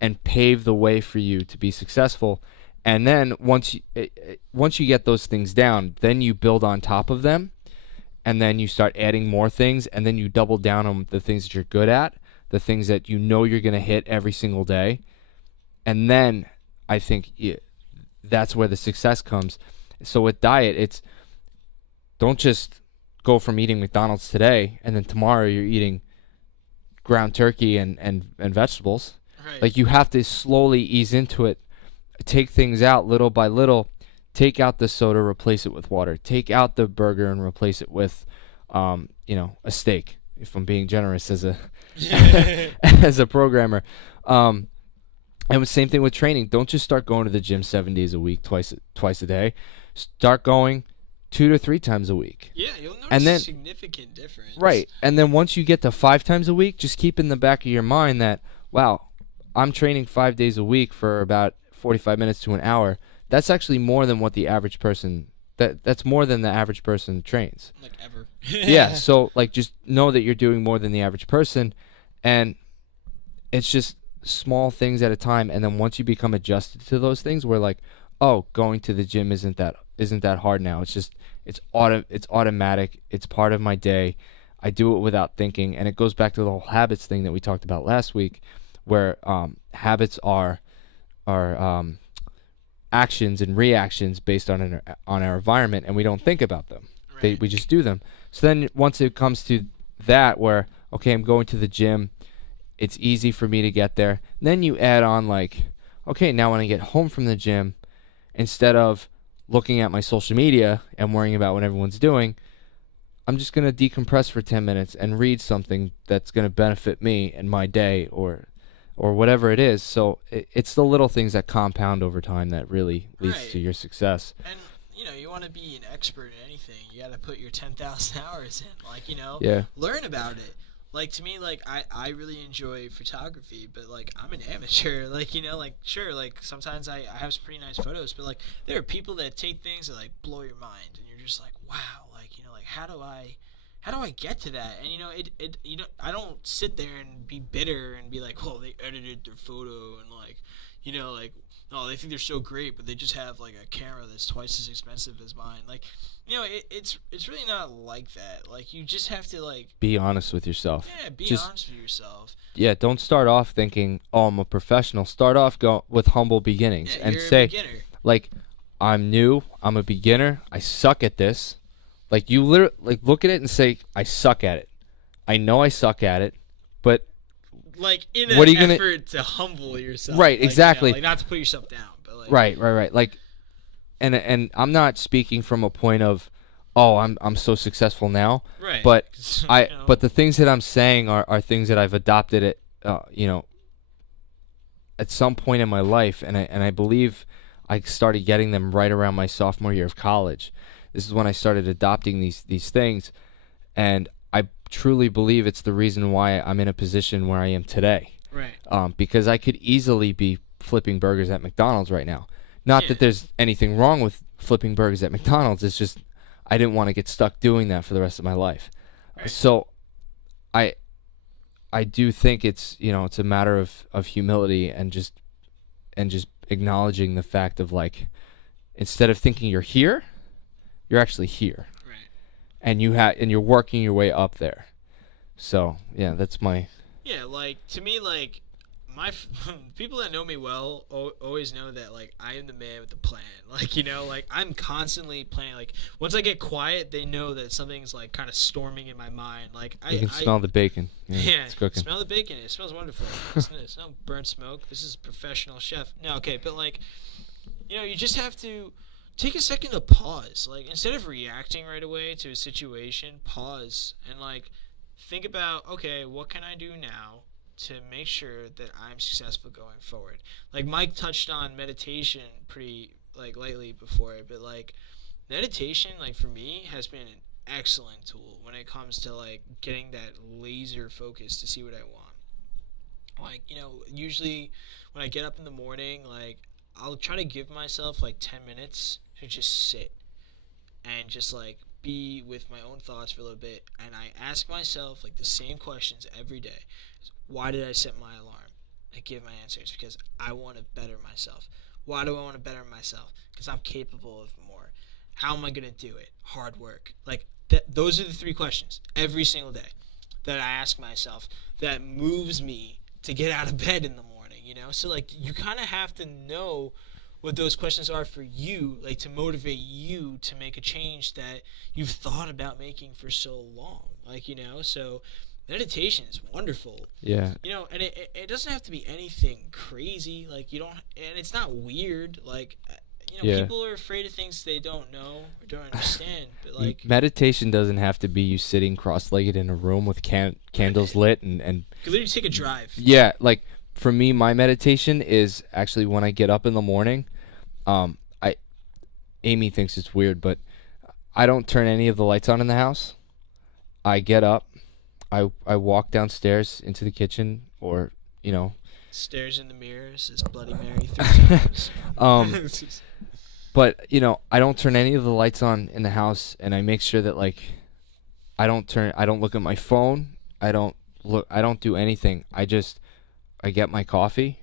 and pave the way for you to be successful. And then once you get those things down, then you build on top of them, and then you start adding more things, and then you double down on the things that you're good at, the things that you know you're going to hit every single day. And then I think that's where the success comes. So with diet, it's don't just go from eating McDonald's today and then tomorrow you're eating ground turkey and vegetables. Right. Like, you have to slowly ease into it, take things out little by little. Take out the soda, replace it with water. Take out the burger and replace it with, a steak. If I'm being generous as a as a programmer, and the same thing with training. Don't just start going to the gym 7 days a week, twice a day. Start going 2 to 3 times a week. Yeah, you'll notice a significant difference. Right, and then once you get to 5 times a week, just keep in the back of your mind that, wow, I'm training 5 days a week for about 45 minutes to an hour. That's actually more than what the average person that's more than the average person trains. Like ever. Yeah, so like just know that you're doing more than the average person, and it's just small things at a time. And then once you become adjusted to those things, we're like, oh, going to the gym isn't that hard now. It's automatic. It's part of my day. I do it without thinking, and it goes back to the whole habits thing that we talked about last week, where habits are actions and reactions based on our environment, and we don't think about them. Right. We just do them. So then once it comes to that, where, okay, I'm going to the gym, it's easy for me to get there. Then you add on, like, okay, now when I get home from the gym, instead of looking at my social media and worrying about what everyone's doing, I'm just going to decompress for 10 minutes and read something that's going to benefit me and my day, or whatever it is. So it's the little things that compound over time that really leads to your success. And, you want to be an expert in anything, you got to put your 10,000 hours in. Like, learn about it. Like, to me, like, I really enjoy photography, but, like, I'm an amateur. Like, sure, like, sometimes I have some pretty nice photos, but, like, there are people that take things that, like, blow your mind, and you're just like, wow, like, like, how do I get to that? And I don't sit there and be bitter and be like, well, they edited their photo and like, oh, they think they're so great, but they just have like a camera that's twice as expensive as mine. Like, it's really not like that. Like, you just have to like be honest with yourself. Yeah, honest with yourself. Yeah, don't start off thinking, oh, I'm a professional. Start off with humble beginnings and say, like, I'm new, I'm a beginner, I suck at this. Like, you literally, like, look at it and say, I suck at it. I know I suck at it, but like, in an effort to humble yourself. Right, like, exactly. Like, not to put yourself down, but like. Right. Like, and I'm not speaking from a point of, oh, I'm so successful now. Right. But but the things that I'm saying are things that I've adopted at some point in my life, and I believe I started getting them right around my sophomore year of college. This is when I started adopting these things, and I truly believe it's the reason why I'm in a position where I am today. Right. Because I could easily be flipping burgers at McDonald's right now. Not that there's anything wrong with flipping burgers at McDonald's. It's just I didn't want to get stuck doing that for the rest of my life. Right. So I do think it's it's a matter of humility and just acknowledging the fact of, like, instead of thinking you're here, you're actually here. Right. And you're working your way up there. So yeah, that's my. Yeah, like to me, like my people that know me well always know that like I am the man with the plan. Like like I'm constantly planning. Like once I get quiet, they know that something's like kind of storming in my mind. Like You can smell the bacon. Yeah, it's cooking. Smell the bacon. It smells wonderful. It's no burnt smoke. This is a professional chef. No, okay, but like you just have to take a second to pause. Like instead of reacting right away to a situation, pause and like think about, okay, what can I do now to make sure that I'm successful going forward? Like Mike touched on meditation pretty like lightly before, but like meditation like for me has been an excellent tool when it comes to like getting that laser focus to see what I want. Like, usually when I get up in the morning, like I'll try to give myself like 10 minutes to just sit and just like be with my own thoughts for a little bit, and I ask myself like the same questions every day. Why did I set my alarm? I give my answers because I want to better myself. Why do I want to better myself? Because I'm capable of more. How am I going to do it? Hard work. Like those are the three questions every single day that I ask myself that moves me to get out of bed in the morning. So like you kind of have to know what those questions are for you, like to motivate you to make a change that you've thought about making for so long. Like, so meditation is wonderful. Yeah. And it doesn't have to be anything crazy. Like, you don't, and it's not weird. Like, people are afraid of things they don't know or don't understand. But like, meditation doesn't have to be you sitting cross-legged in a room with candles lit and. You could literally take a drive. Yeah, like. For me, my meditation is actually when I get up in the morning. Amy thinks it's weird, but I don't turn any of the lights on in the house. I get up, I walk downstairs into the kitchen, or stares in the mirror, says Bloody Mary 3 times. But I don't turn any of the lights on in the house, and I make sure that like I don't look at my phone. I don't do anything. I get my coffee.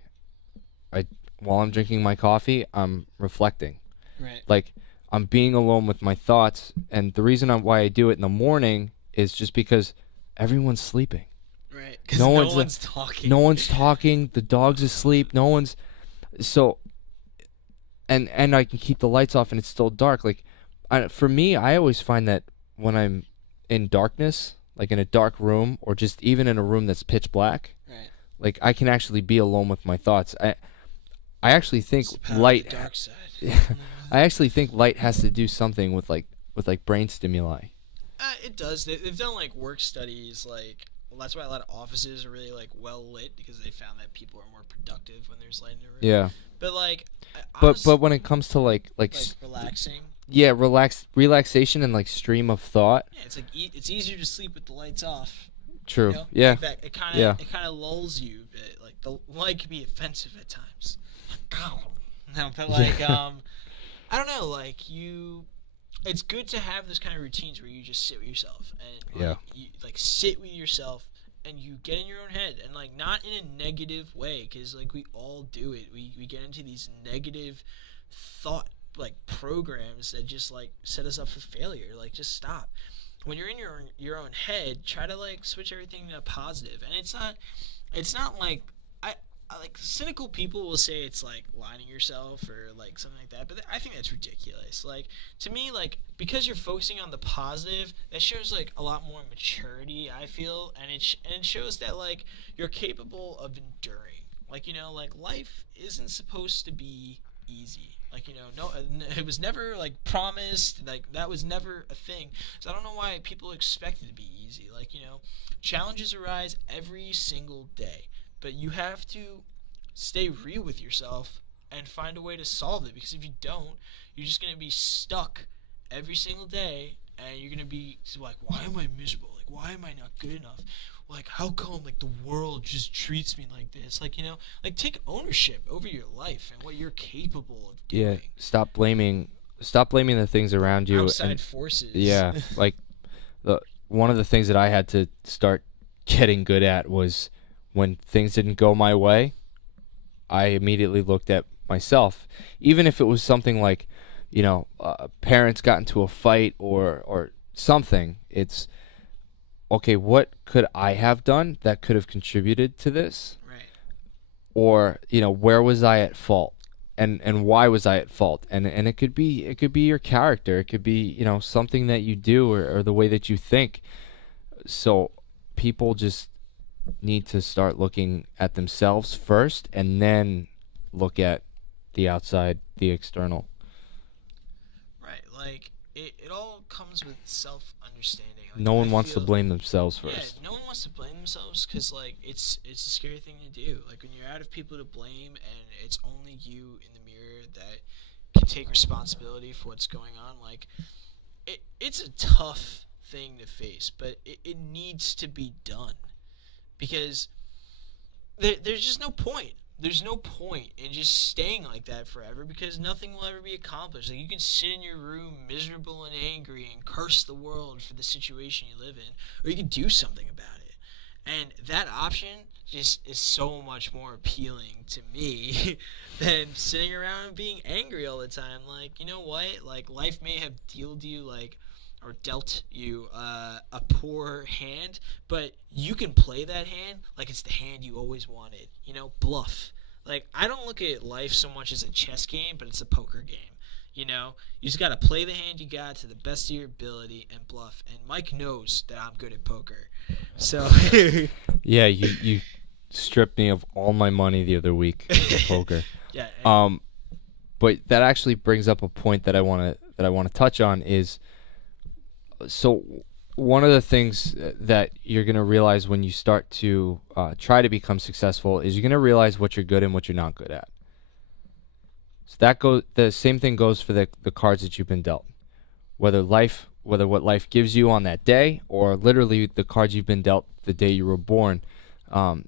While I'm drinking my coffee, I'm reflecting. Right. Like I'm being alone with my thoughts, and the reason why I do it in the morning is just because everyone's sleeping. Right. Because no one's talking. No one's talking. The dog's asleep. No one's. So. And I can keep the lights off, and it's still dark. Like, for me, I always find that when I'm in darkness, like in a dark room, or just even in a room that's pitch black. Right. Like I can actually be alone with my thoughts. I actually think light. Dark side. I actually think light has to do something with brain stimuli. It does. They've done like work studies. Like, well, that's why a lot of offices are really like well lit, because they found that people are more productive when there's light in a room. Yeah. But like. But when it comes to like relaxing. Yeah, relaxation and like stream of thought. Yeah, it's like it's easier to sleep with the lights off. True. Yeah. Like that, it kind of lulls you, but like the light can be offensive at times. No, but like I don't know, like it's good to have those kind of routines where you just sit with yourself and you like sit with yourself and you get in your own head, and like not in a negative way, because like we all do it. We get into these negative thought like programs that just like set us up for failure. Like just stop. When you're in your own head, try to like switch everything to positive. And it's not like I like cynical people will say it's like lying to yourself or like something like that, but I think that's ridiculous. Like to me, like because you're focusing on the positive, that shows like a lot more maturity, I feel, and it shows that like you're capable of enduring. Like like life isn't supposed to be easy. Like no, it was never like promised. Like that was never a thing. So I don't know why people expect it to be easy. Like challenges arise every single day, but you have to stay real with yourself and find a way to solve it. Because if you don't, you're just gonna be stuck every single day, and you're gonna be like, why am I miserable? Like why am I not good enough? Like how come like the world just treats me like this? Like like take ownership over your life and what you're capable of doing. Yeah, stop blaming the things around you. Outside forces. Yeah, like one of the things that I had to start getting good at was when things didn't go my way, I immediately looked at myself, even if it was something like parents got into a fight or something. okay, what could I have done that could have contributed to this? Right. Or, where was I at fault? And why was I at fault? And it could be your character. It could be, something that you do, or the way that you think. So people just need to start looking at themselves first, and then look at the outside, the external. Right. Like it all comes with self-understanding. Like, no one wants to blame themselves first. Yeah, no one wants to blame themselves because like it's a scary thing to do. Like when you're out of people to blame and it's only you in the mirror that can take responsibility for what's going on. Like it's a tough thing to face, but it needs to be done because there's just no point. There's no point in just staying like that forever because nothing will ever be accomplished. Like you can sit in your room miserable and angry and curse the world for the situation you live in, or you can do something about it. And that option just is so much more appealing to me than sitting around and being angry all the time. Like, you know what? Like life may have dealt you a poor hand, but you can play that hand like it's the hand you always wanted. Bluff. Like, I don't look at life so much as a chess game, but it's a poker game. You just got to play the hand you got to the best of your ability and bluff. And Mike knows that I'm good at poker. So. Yeah, you stripped me of all my money the other week with poker. Yeah. But that actually brings up a point that I want to touch on is. So one of the things that you're going to realize when you start to try to become successful is you're going to realize what you're good and what you're not good at. So the same thing goes for the cards that you've been dealt. Whether what life gives you on that day, or literally the cards you've been dealt the day you were born,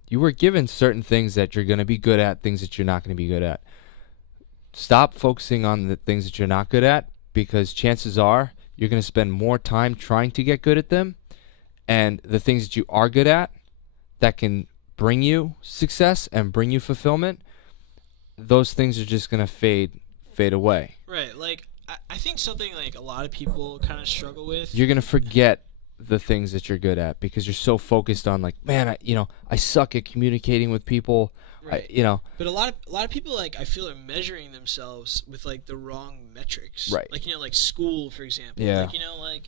you were given certain things that you're going to be good at, things that you're not going to be good at. Stop focusing on the things that you're not good at, because chances are you're going to spend more time trying to get good at them, and the things that you are good at that can bring you success and bring you fulfillment, those things are just going to fade away. Right. Like, I think something like a lot of people kind of struggle with. You're going to forget the things that you're good at because you're so focused on, like, man, I suck at communicating with people. Right. But a lot of people, like, I feel, are measuring themselves with like the wrong metrics. Right. Like, like school, for example. Yeah. Like, like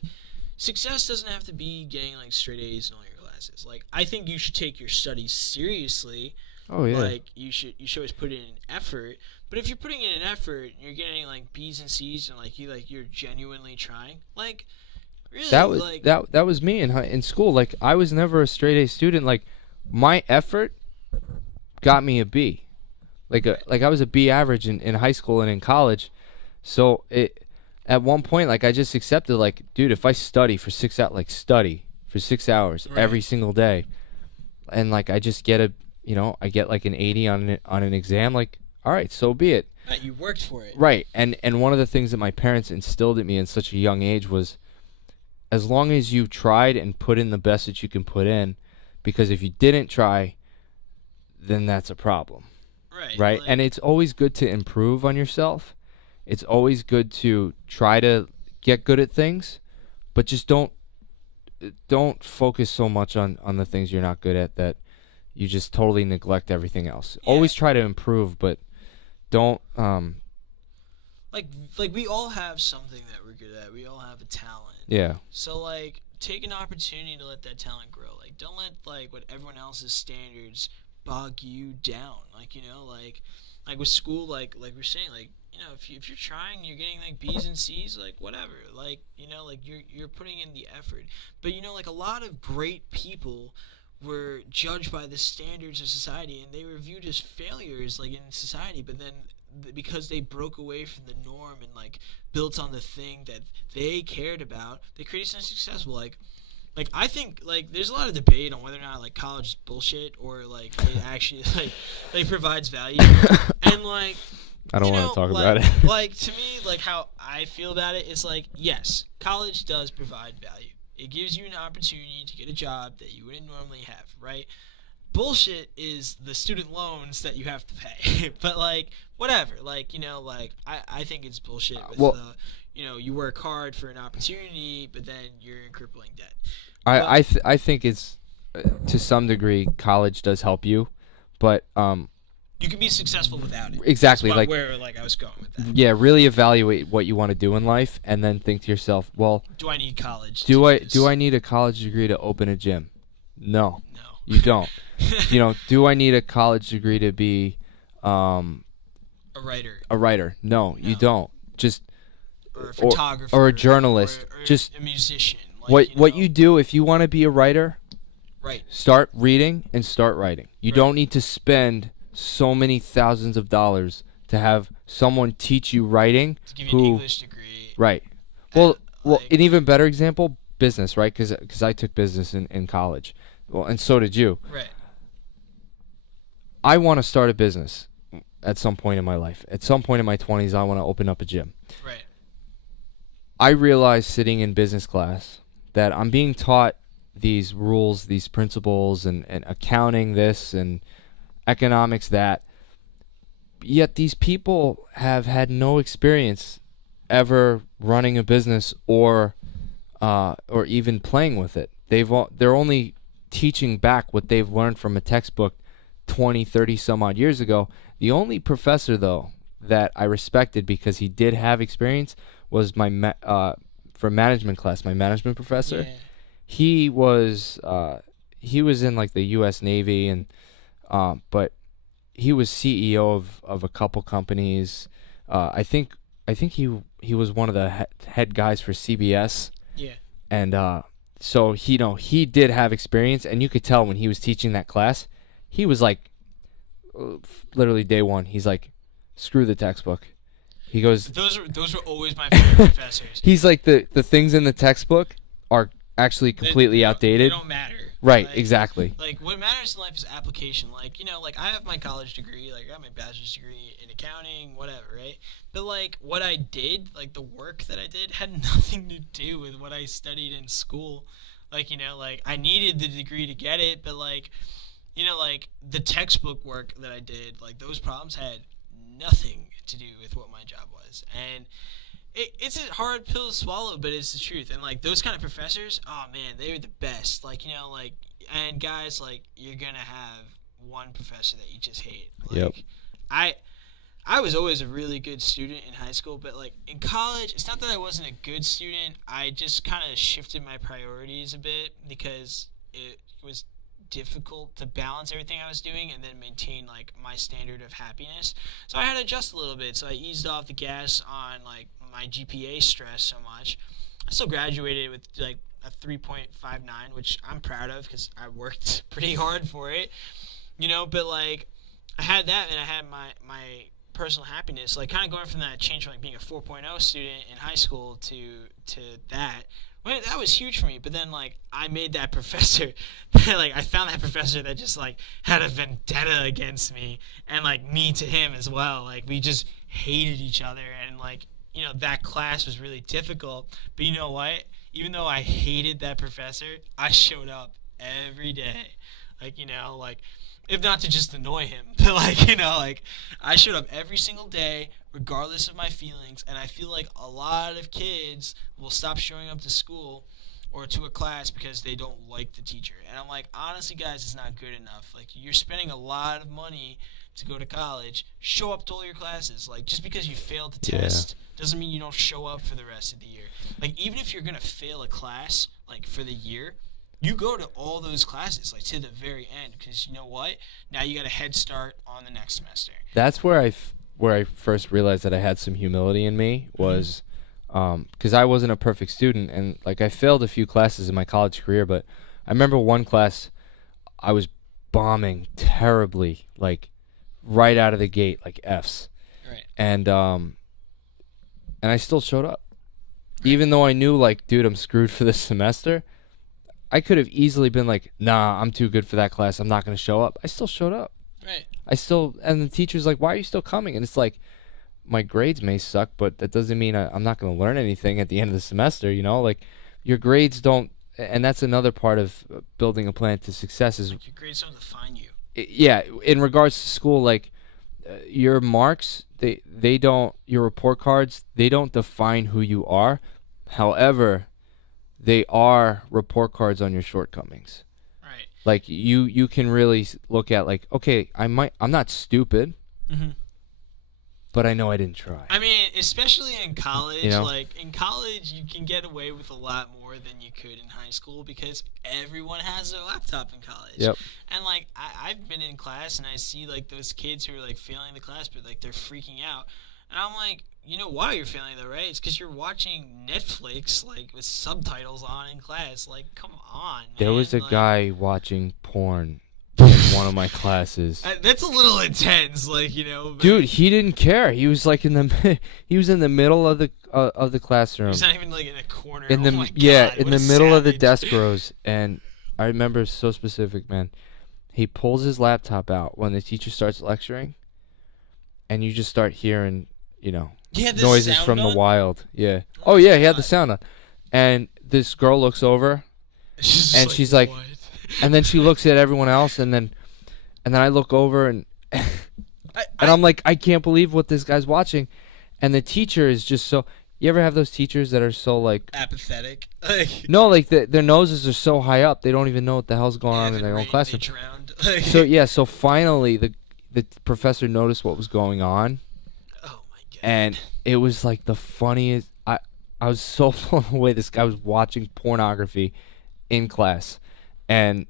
success doesn't have to be getting like straight A's in all your classes. Like, I think you should take your studies seriously. Oh yeah. Like you should always put in an effort. But if you're putting in an effort and you're getting like B's and C's and you're genuinely trying, like really that was me in school. Like, I was never a straight A student. Like, my effort got me a B. Like I was a B average in high school and in college. So at one point, like, I just accepted, like, dude, if I study for 6 hours, right. every single day, and like I just get I get like an 80 on an exam, like, all right, so be it. Right, you worked for it. Right. And one of the things that my parents instilled in me in such a young age was, as long as you tried and put in the best that you can put in, because if you didn't try, then that's a problem. Right. Like, and it's always good to improve on yourself. It's always good to try to get good at things, but just don't focus so much on the things you're not good at that you just totally neglect everything else. Yeah. Always try to improve, but don't like we all have something that we're good at. We all have a talent. Yeah. So like take an opportunity to let that talent grow. Like don't let like what everyone else's standards bog you down. Like like with school, like we're saying, like if you're trying, you're getting like B's and C's, like whatever. Like like you're putting in the effort. But like a lot of great people were judged by the standards of society, and they were viewed as failures like in society. But then because they broke away from the norm and like built on the thing that they cared about, they created something successful. Like I think like there's a lot of debate on whether or not like college is bullshit or like it actually like provides value. And like I don't want to talk about it. Like to me, like how I feel about it is like, yes, college does provide value. It gives you an opportunity to get a job that you wouldn't normally have, right? Bullshit is the student loans that you have to pay. But like whatever, like like I think it's bullshit with you work hard for an opportunity, but then you're in crippling debt. I think it's to some degree college does help you, but you can be successful without it. Exactly, like where I was going with that. Yeah, really evaluate what you want to do in life, and then think to yourself, well, do I need college? Do I need a college degree to open a gym? No, you don't. Do I need a college degree to be a writer? A writer? No, you don't. Just or a photographer or a journalist, or just a musician. What you do if you want to be a writer, right? Start reading and start writing. You don't need to spend so many thousands of dollars to have someone teach you writing. To give you an English degree. Right. Well, an even better example, business, right? Because I took business in college. Well, and so did you. Right. I want to start a business at some point in my life. At some point in my 20s, I want to open up a gym. Right. I realized sitting in business class that I'm being taught these rules, these principles, and accounting this and economics that. Yet these people have had no experience ever running a business or even playing with it. They're only teaching back what they've learned from a textbook 20, 30 some odd years ago. The only professor though that I respected because he did have experience was my for management class, my management professor. Yeah. He was in like the U.S. Navy and but he was CEO of a couple companies. I think he was one of the head guys for CBS. Yeah. And so he did have experience, and you could tell when he was teaching that class, he was like, literally day one, he's like, screw the textbook. He goes, those were always my favorite professors. He's like, the things in the textbook are actually completely outdated. They don't matter. Right, exactly. Like, what matters in life is application. Like, I have my college degree, like, I got my bachelor's degree in accounting, whatever, right? But, like, what I did, like, the work that I did had nothing to do with what I studied in school. Like, I needed the degree to get it, but, like, the textbook work that I did, like, those problems had nothing to do with what my job was. And it's a hard pill to swallow, but it's the truth. And like those kind of professors, oh man, they were the best. Like, and guys, like, you're gonna have one professor that you just hate. Like, yep. I was always a really good student in high school, but like in college, it's not that I wasn't a good student. I just kind of shifted my priorities a bit because it was difficult to balance everything I was doing and then maintain like my standard of happiness. So I had to adjust a little bit. So I eased off the gas on like my GPA stress so much. I still graduated with like a 3.59, which I'm proud of because I worked pretty hard for it, but like I had that and I had my personal happiness, like kind of going from that change from like being a 4.0 student in high school to that. Well, that was huge for me, but then, like, I made that professor, like, I found that professor that just, like, had a vendetta against me, and, like, me to him as well. Like, we just hated each other, and, like, that class was really difficult. But you know what? Even though I hated that professor, I showed up every day. Like, if not to just annoy him, but, like, I showed up every single day, regardless of my feelings, and I feel like a lot of kids will stop showing up to school or to a class because they don't like the teacher. And I'm like, honestly, guys, it's not good enough. Like, you're spending a lot of money to go to college. Show up to all your classes. Like, just because you failed the test doesn't mean you don't show up for the rest of the year. Like, even if you're going to fail a class, like, for the year, you go to all those classes, like, to the very end, because you know what? Now you got a head start on the next semester. That's where I first realized that I had some humility in me was because I wasn't a perfect student, and like I failed a few classes in my college career, but I remember one class I was bombing terribly, like right out of the gate, like Fs. Right. And I still showed up. Right. Even though I knew, like, dude, I'm screwed for this semester, I could have easily been like, nah, I'm too good for that class, I'm not going to show up. I still showed up. Right. And the teacher's like, why are you still coming? And it's like, my grades may suck, but that doesn't mean I'm not going to learn anything at the end of the semester, like your grades don't, and that's another part of building a plan to success is like your grades don't define you. Yeah, in regards to school, like your marks, they don't, your report cards, they don't define who you are. However, they are report cards on your shortcomings. Right. Like you can really look at like, okay, I'm not stupid, but I know I didn't try. I mean, especially in college, like in college you can get away with a lot more than you could in high school because everyone has their laptop in college. Yep. And like I've been in class and I see like those kids who are like failing the class but like they're freaking out. And I'm like, you know why you're failing though, right? It's because you're watching Netflix like with subtitles on in class. Like, come on, man. There was a guy watching porn in one of my classes. That's a little intense, like, Dude, he didn't care. He was like in the middle of the classroom. He's not even like in a corner. In the in the middle of the desk rows, and I remember so specific, man. He pulls his laptop out when the teacher starts lecturing, and you just start hearing, noises from the wild. Yeah. Oh yeah, he had the sound on, and this girl looks over, and she's like, and then she looks at everyone else, and then I look over and I'm like, I can't believe what this guy's watching, and the teacher is just so. You ever have those teachers that are so like apathetic? No, like their noses are so high up they don't even know what the hell's going on in their own classroom. So finally the professor noticed what was going on. Oh my god! And it was like the funniest. I was so blown away. This guy was watching pornography in class, and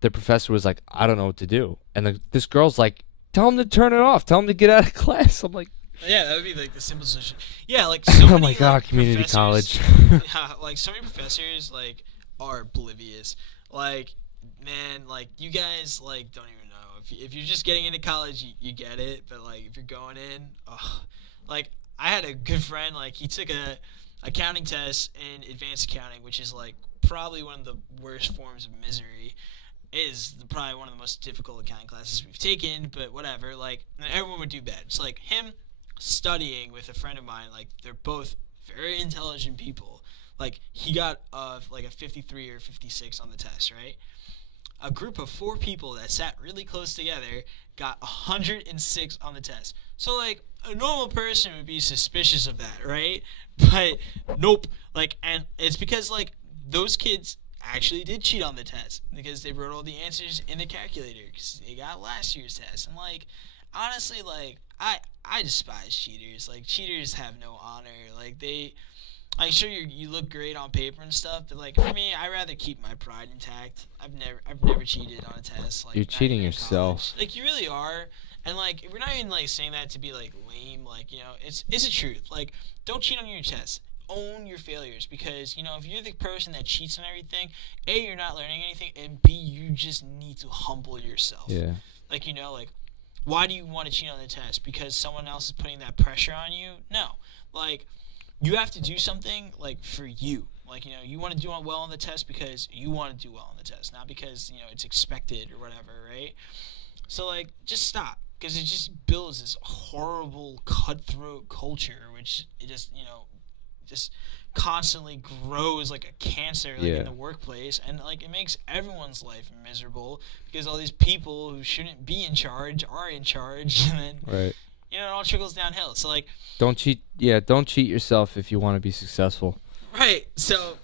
the professor was like, I don't know what to do. And this girl's like, tell him to turn it off. Tell him to get out of class. I'm like, yeah, that would be like the simple solution. Yeah, like so many, oh my god, like, community college. Like so many professors like are oblivious. Like, man, like you guys like don't even know. If you're just getting into college, you get it. But like if you're going in, like I had a good friend. Like he took a accounting test in advanced accounting, which is like probably one of the worst forms of misery. It is probably one of the most difficult accounting classes we've taken. But whatever. Like everyone would do bad. It's like him studying with a friend of mine. Like they're both very intelligent people. Like he got like a 53 or 56 on the test, right? A group of 4 people that sat really close together got 106 on the test. So like a normal person would be suspicious of that, right? But nope. Like, and it's because like those kids actually did cheat on the test because they wrote all the answers in the calculator because they got last year's test. And like honestly, like I despise cheaters. Like cheaters have no honor. Like I'm sure you look great on paper and stuff, but like for me, I rather keep my pride intact. I've never cheated on a test. Like, you're cheating yourself. Like you really are, and like we're not even like saying that to be like lame. Like it's a truth. Like don't cheat on your test. Own your failures because if you're the person that cheats on everything, A, you're not learning anything, and B, you just need to humble yourself. Yeah. Like like why do you want to cheat on the test? Because someone else is putting that pressure on you? No. Like you have to do something like for you. Like you want to do well on the test because you want to do well on the test, not because it's expected or whatever, right? So like just stop because it just builds this horrible cutthroat culture, which it just just constantly grows like a cancer in the workplace, and like it makes everyone's life miserable because all these people who shouldn't be in charge are in charge, and then right. It all trickles downhill. So like, don't cheat. Yeah, don't cheat yourself if you want to be successful. Right. So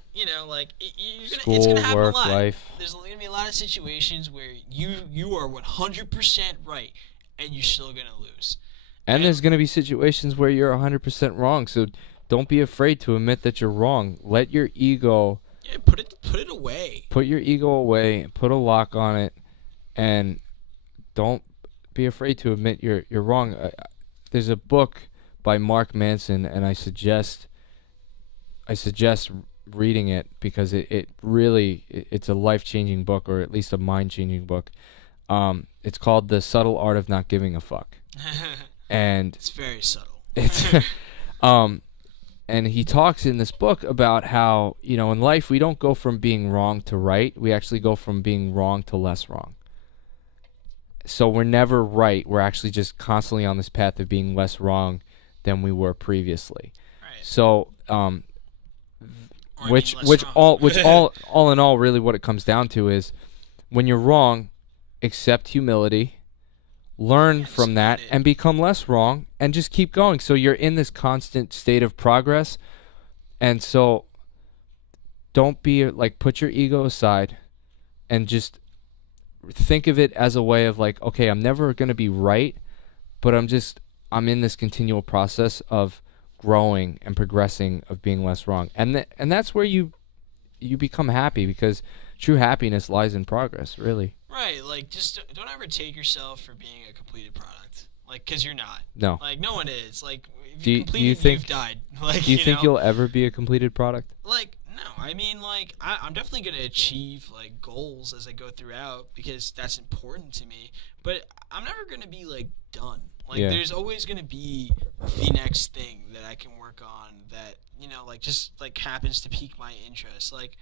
like it's gonna happen a lot. Life. There's gonna be a lot of situations where you are 100% right, and you're still gonna lose. And there's gonna be situations where you're 100% wrong. So don't be afraid to admit that you're wrong. Let your ego. Yeah, put it away. Put your ego away. Put a lock on it, and don't be afraid to admit you're wrong. There's a book by Mark Manson, and I suggest reading it because it really it's a life-changing book, or at least a mind-changing book. It's called The Subtle Art of Not Giving a Fuck. And it's very subtle. It's and he talks in this book about how, in life we don't go from being wrong to right. We actually go from being wrong to less wrong. So we're never right. We're actually just constantly on this path of being less wrong than we were previously. Right. So, which all in all, really what it comes down to is when you're wrong, accept humility, learn from that, and become less wrong, and just keep going. So you're in this constant state of progress, and so don't be like, put your ego aside and just think of it as a way of like, okay, I'm never going to be right, but I'm in this continual process of growing and progressing, of being less wrong. And that's where you become happy, because true happiness lies in progress, really. Right, like, just don't ever take yourself for being a completed product. Like, because you're not. No. Like, no one is. Like, if do you think, you've died. Like, do you think you'll ever be a completed product? Like, no. I mean, like, I'm definitely going to achieve, like, goals as I go throughout, because that's important to me. But I'm never going to be, like, done. Like, there's always going to be the next thing that I can work on that, you know, like, just, like, happens to pique my interest. Like,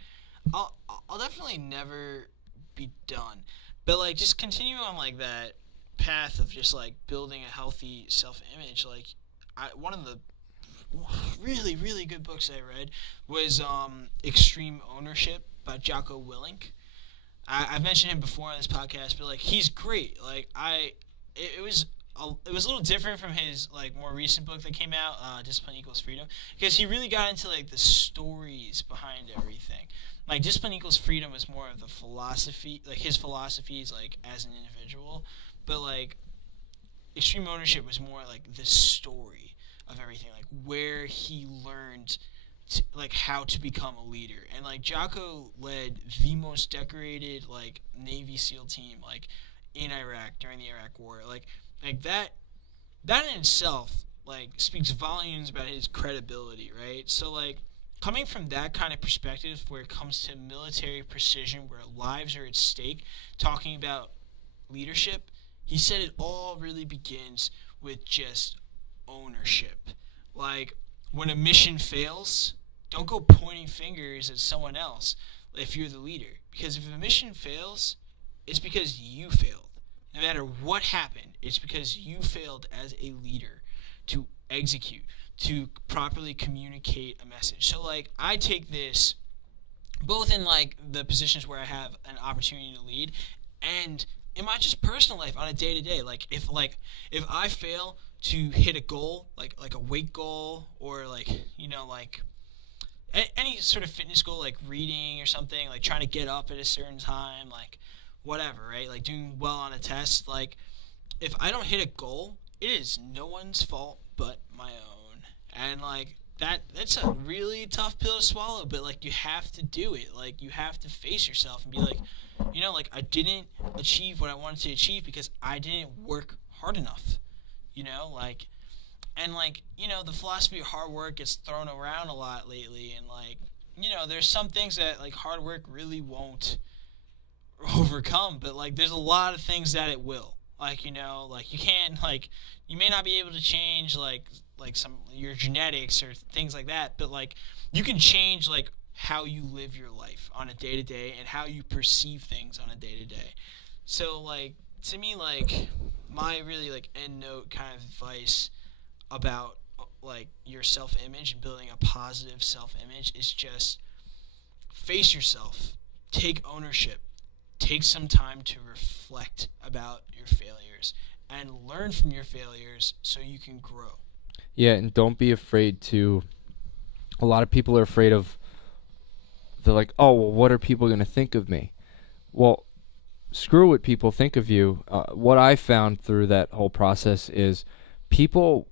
I'll definitely never be done. But, like, just continue on, like, that path of just, like, building a healthy self-image. Like, one of the really, really good books I read was Extreme Ownership by Jocko Willink. I've mentioned him before on this podcast, but, like, he's great. Like, it was a little different from his, like, more recent book that came out, Discipline Equals Freedom, because he really got into, like, the stories behind everything. Like, Discipline Equals Freedom was more of the philosophy, like, his philosophies, like, as an individual, but, like, Extreme Ownership was more, like, the story of everything, like, where he learned like, how to become a leader. And, like, Jocko led the most decorated, like, Navy SEAL team, like, in Iraq during the Iraq War. Like that in itself, like, speaks volumes about his credibility, right? So, like, coming from that kind of perspective, where it comes to military precision, where lives are at stake, talking about leadership, he said it all really begins with just ownership. Like, when a mission fails, don't go pointing fingers at someone else if you're the leader. Because if a mission fails, it's because you failed. No matter what happened, it's because you failed as a leader to execute, to properly communicate a message. So, like, I take this both in, like, the positions where I have an opportunity to lead, and in my just personal life on a day-to-day. Like, if I fail to hit a goal, like a weight goal, or, like, you know, like any sort of fitness goal, like reading or something, like trying to get up at a certain time, like whatever, right? Like doing well on a test. Like, if I don't hit a goal, it is no one's fault but my own. And, like, that's a really tough pill to swallow, but, like, you have to do it. Like, you have to face yourself and be like, you know, like, I didn't achieve what I wanted to achieve because I didn't work hard enough. You know, like, and, like, you know, the philosophy of hard work gets thrown around a lot lately, and, like, you know, there's some things that, like, hard work really won't overcome, but, like, there's a lot of things that it will. Like, you know, like, you can't, like, you may not be able to change, like some your genetics or things like that, but, like, you can change, like, how you live your life on a day-to-day and how you perceive things on a day-to-day. So, like, to me, like, my really, like, end note kind of advice about, like, your self-image and building a positive self-image is just face yourself, take ownership, take some time to reflect about your failures and learn from your failures so you can grow. Yeah, and don't be afraid to. A lot of people are afraid of. They're like, oh, well, what are people going to think of me? Well, screw what people think of you. What I found through that whole process is people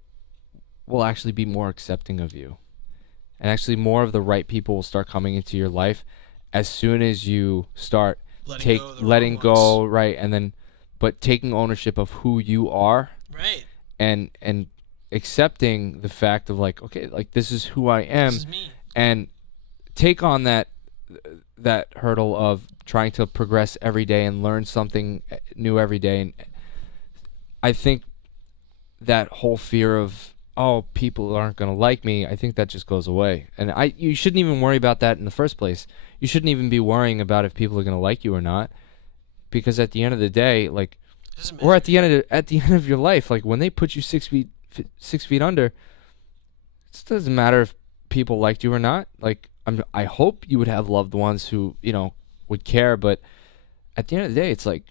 will actually be more accepting of you. And actually more of the right people will start coming into your life as soon as you start letting go, right? And then, but taking ownership of who you are. Right. And accepting the fact of, like, okay, like, this is who I am. This is me. And take on that hurdle of trying to progress every day and learn something new every day. And I think that whole fear of, oh, people aren't going to like me, I think that just goes away. And you shouldn't even worry about that in the first place. You shouldn't even be worrying about if people are going to like you or not, because at the end of the day, like, or at the end of your life, like, when they put you 6 feet under, it doesn't matter if people liked you or not. Like, I hope you would have loved ones who, you know, would care, but at the end of the day, it's like,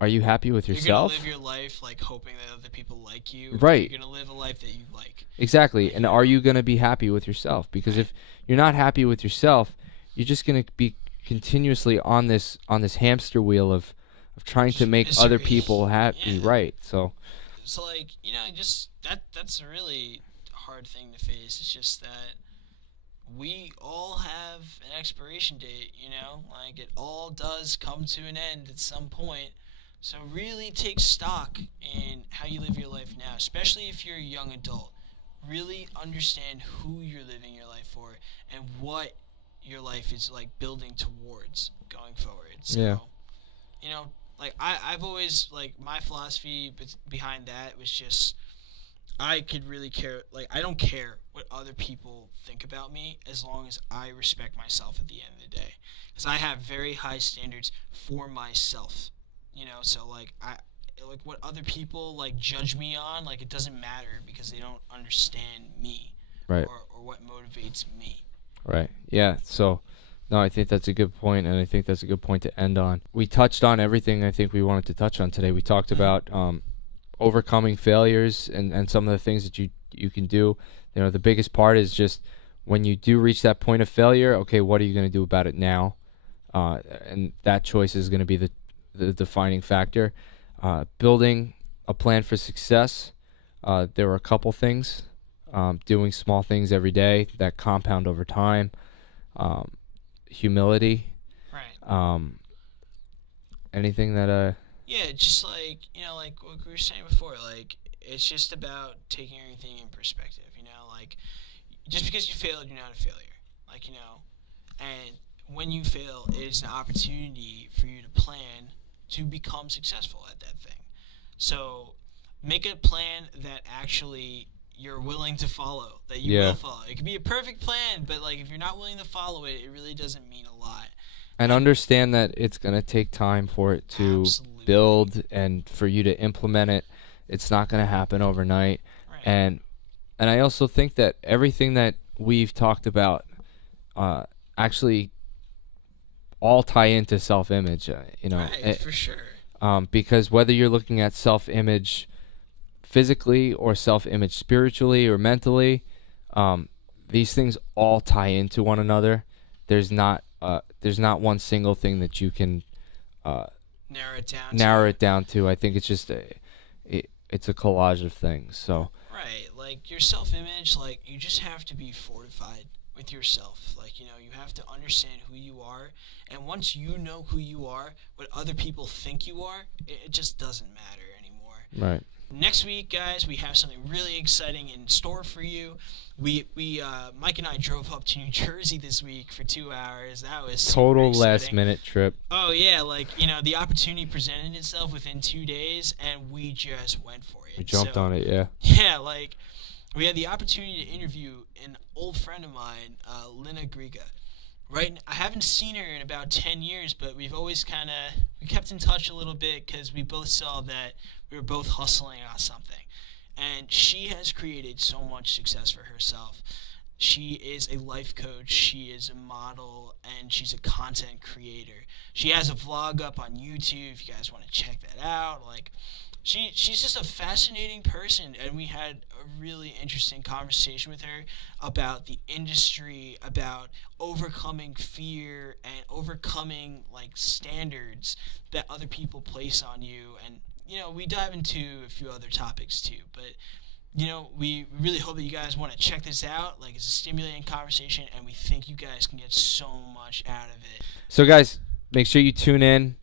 are you happy with yourself? You're going to live your life, like, hoping that other people like you. Right. You're going to live a life that you like. Exactly. And are you going to be happy with yourself? Because if you're not happy with yourself, you're just gonna be continuously on this hamster wheel of trying to make other people happy, right? So like, just that's a really hard thing to face. It's just that we all have an expiration date, like it all does come to an end at some point. So really take stock in how you live your life now, especially if you're a young adult. Really understand who you're living your life for and what your life is like building towards going forward. So, like I've always, like, my philosophy behind that was just, I could really care, like, I don't care what other people think about me as long as I respect myself at the end of the day. Because I have very high standards for myself, so, like, like, what other people, like, judge me on, like, it doesn't matter because they don't understand me, right, or what motivates me. Right, yeah, so, no, I think that's a good point, and I think that's a good point to end on. We touched on everything I think we wanted to touch on today. We talked about overcoming failures and some of the things that you can do. The biggest part is just when you do reach that point of failure, okay, what are you going to do about it now? And that choice is going to be the defining factor. Building a plan for success. There were a couple things. Doing small things every day that compound over time. Humility. Right. Anything that Yeah, just like, like what we were saying before, like, it's just about taking everything in perspective, like, just because you failed, you're not a failure, like, and when you fail, it's an opportunity for you to plan to become successful at that thing. So make a plan that actually you're willing to follow, that you will follow. It could be a perfect plan, but, like, if you're not willing to follow it, it really doesn't mean a lot. And understand that it's going to take time for it to build and for you to implement it. It's not going to happen overnight. Right. And I also think that everything that we've talked about actually all tie into self-image, Right, for sure. Because whether you're looking at self-image physically or self-image spiritually or mentally, these things all tie into one another. There's not one single thing that you can narrow it down to. I think it's just it's a collage of things. So right, like, your self-image, like, you just have to be fortified with yourself. Like, you have to understand who you are, and once you know who you are, what other people think you are, it just doesn't matter anymore. Right. Next week, guys, we have something really exciting in store for you. We Mike and I drove up to New Jersey this week for 2 hours. That was total last-minute trip. Oh, yeah, like, the opportunity presented itself within 2 days, and we just went for it. We jumped on it, yeah. Yeah, like, we had the opportunity to interview an old friend of mine, Lena Griga. Right, I haven't seen her in about 10 years, but we've always we kept in touch a little bit because we both saw that we were both hustling on something. And she has created so much success for herself. She is a life coach, she is a model, and she's a content creator. She has a vlog up on YouTube if you guys want to check that out. Like, she's just a fascinating person, and we had a really interesting conversation with her about the industry, about overcoming fear and overcoming, like, standards that other people place on you. And we dive into a few other topics too, but we really hope that you guys want to check this out. Like, it's a stimulating conversation, and we think you guys can get so much out of it. So, guys, make sure you tune in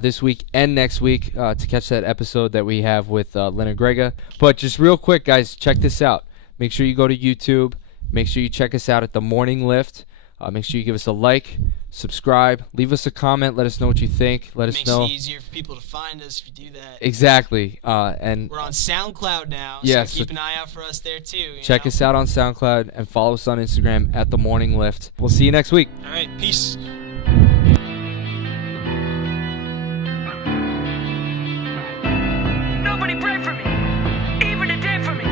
this week and next week to catch that episode that we have with Lena Griga. But just real quick, guys, check this out. Make sure you go to YouTube. Make sure you check us out at The Morning Lift. Make sure you give us a like, subscribe, leave us a comment. Let us know what you think. Let us know. It makes it easier for people to find us if you do that. Exactly. And we're on SoundCloud now, so keep an eye out for us there too. Check us out on SoundCloud and follow us on Instagram at The Morning Lift. We'll see you next week. All right, peace. Nobody pray for me, even a day for me.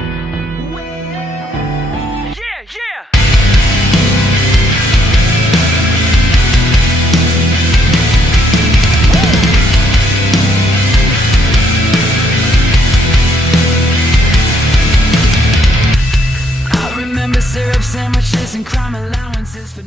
Yeah. Syrup sandwiches and crime allowances for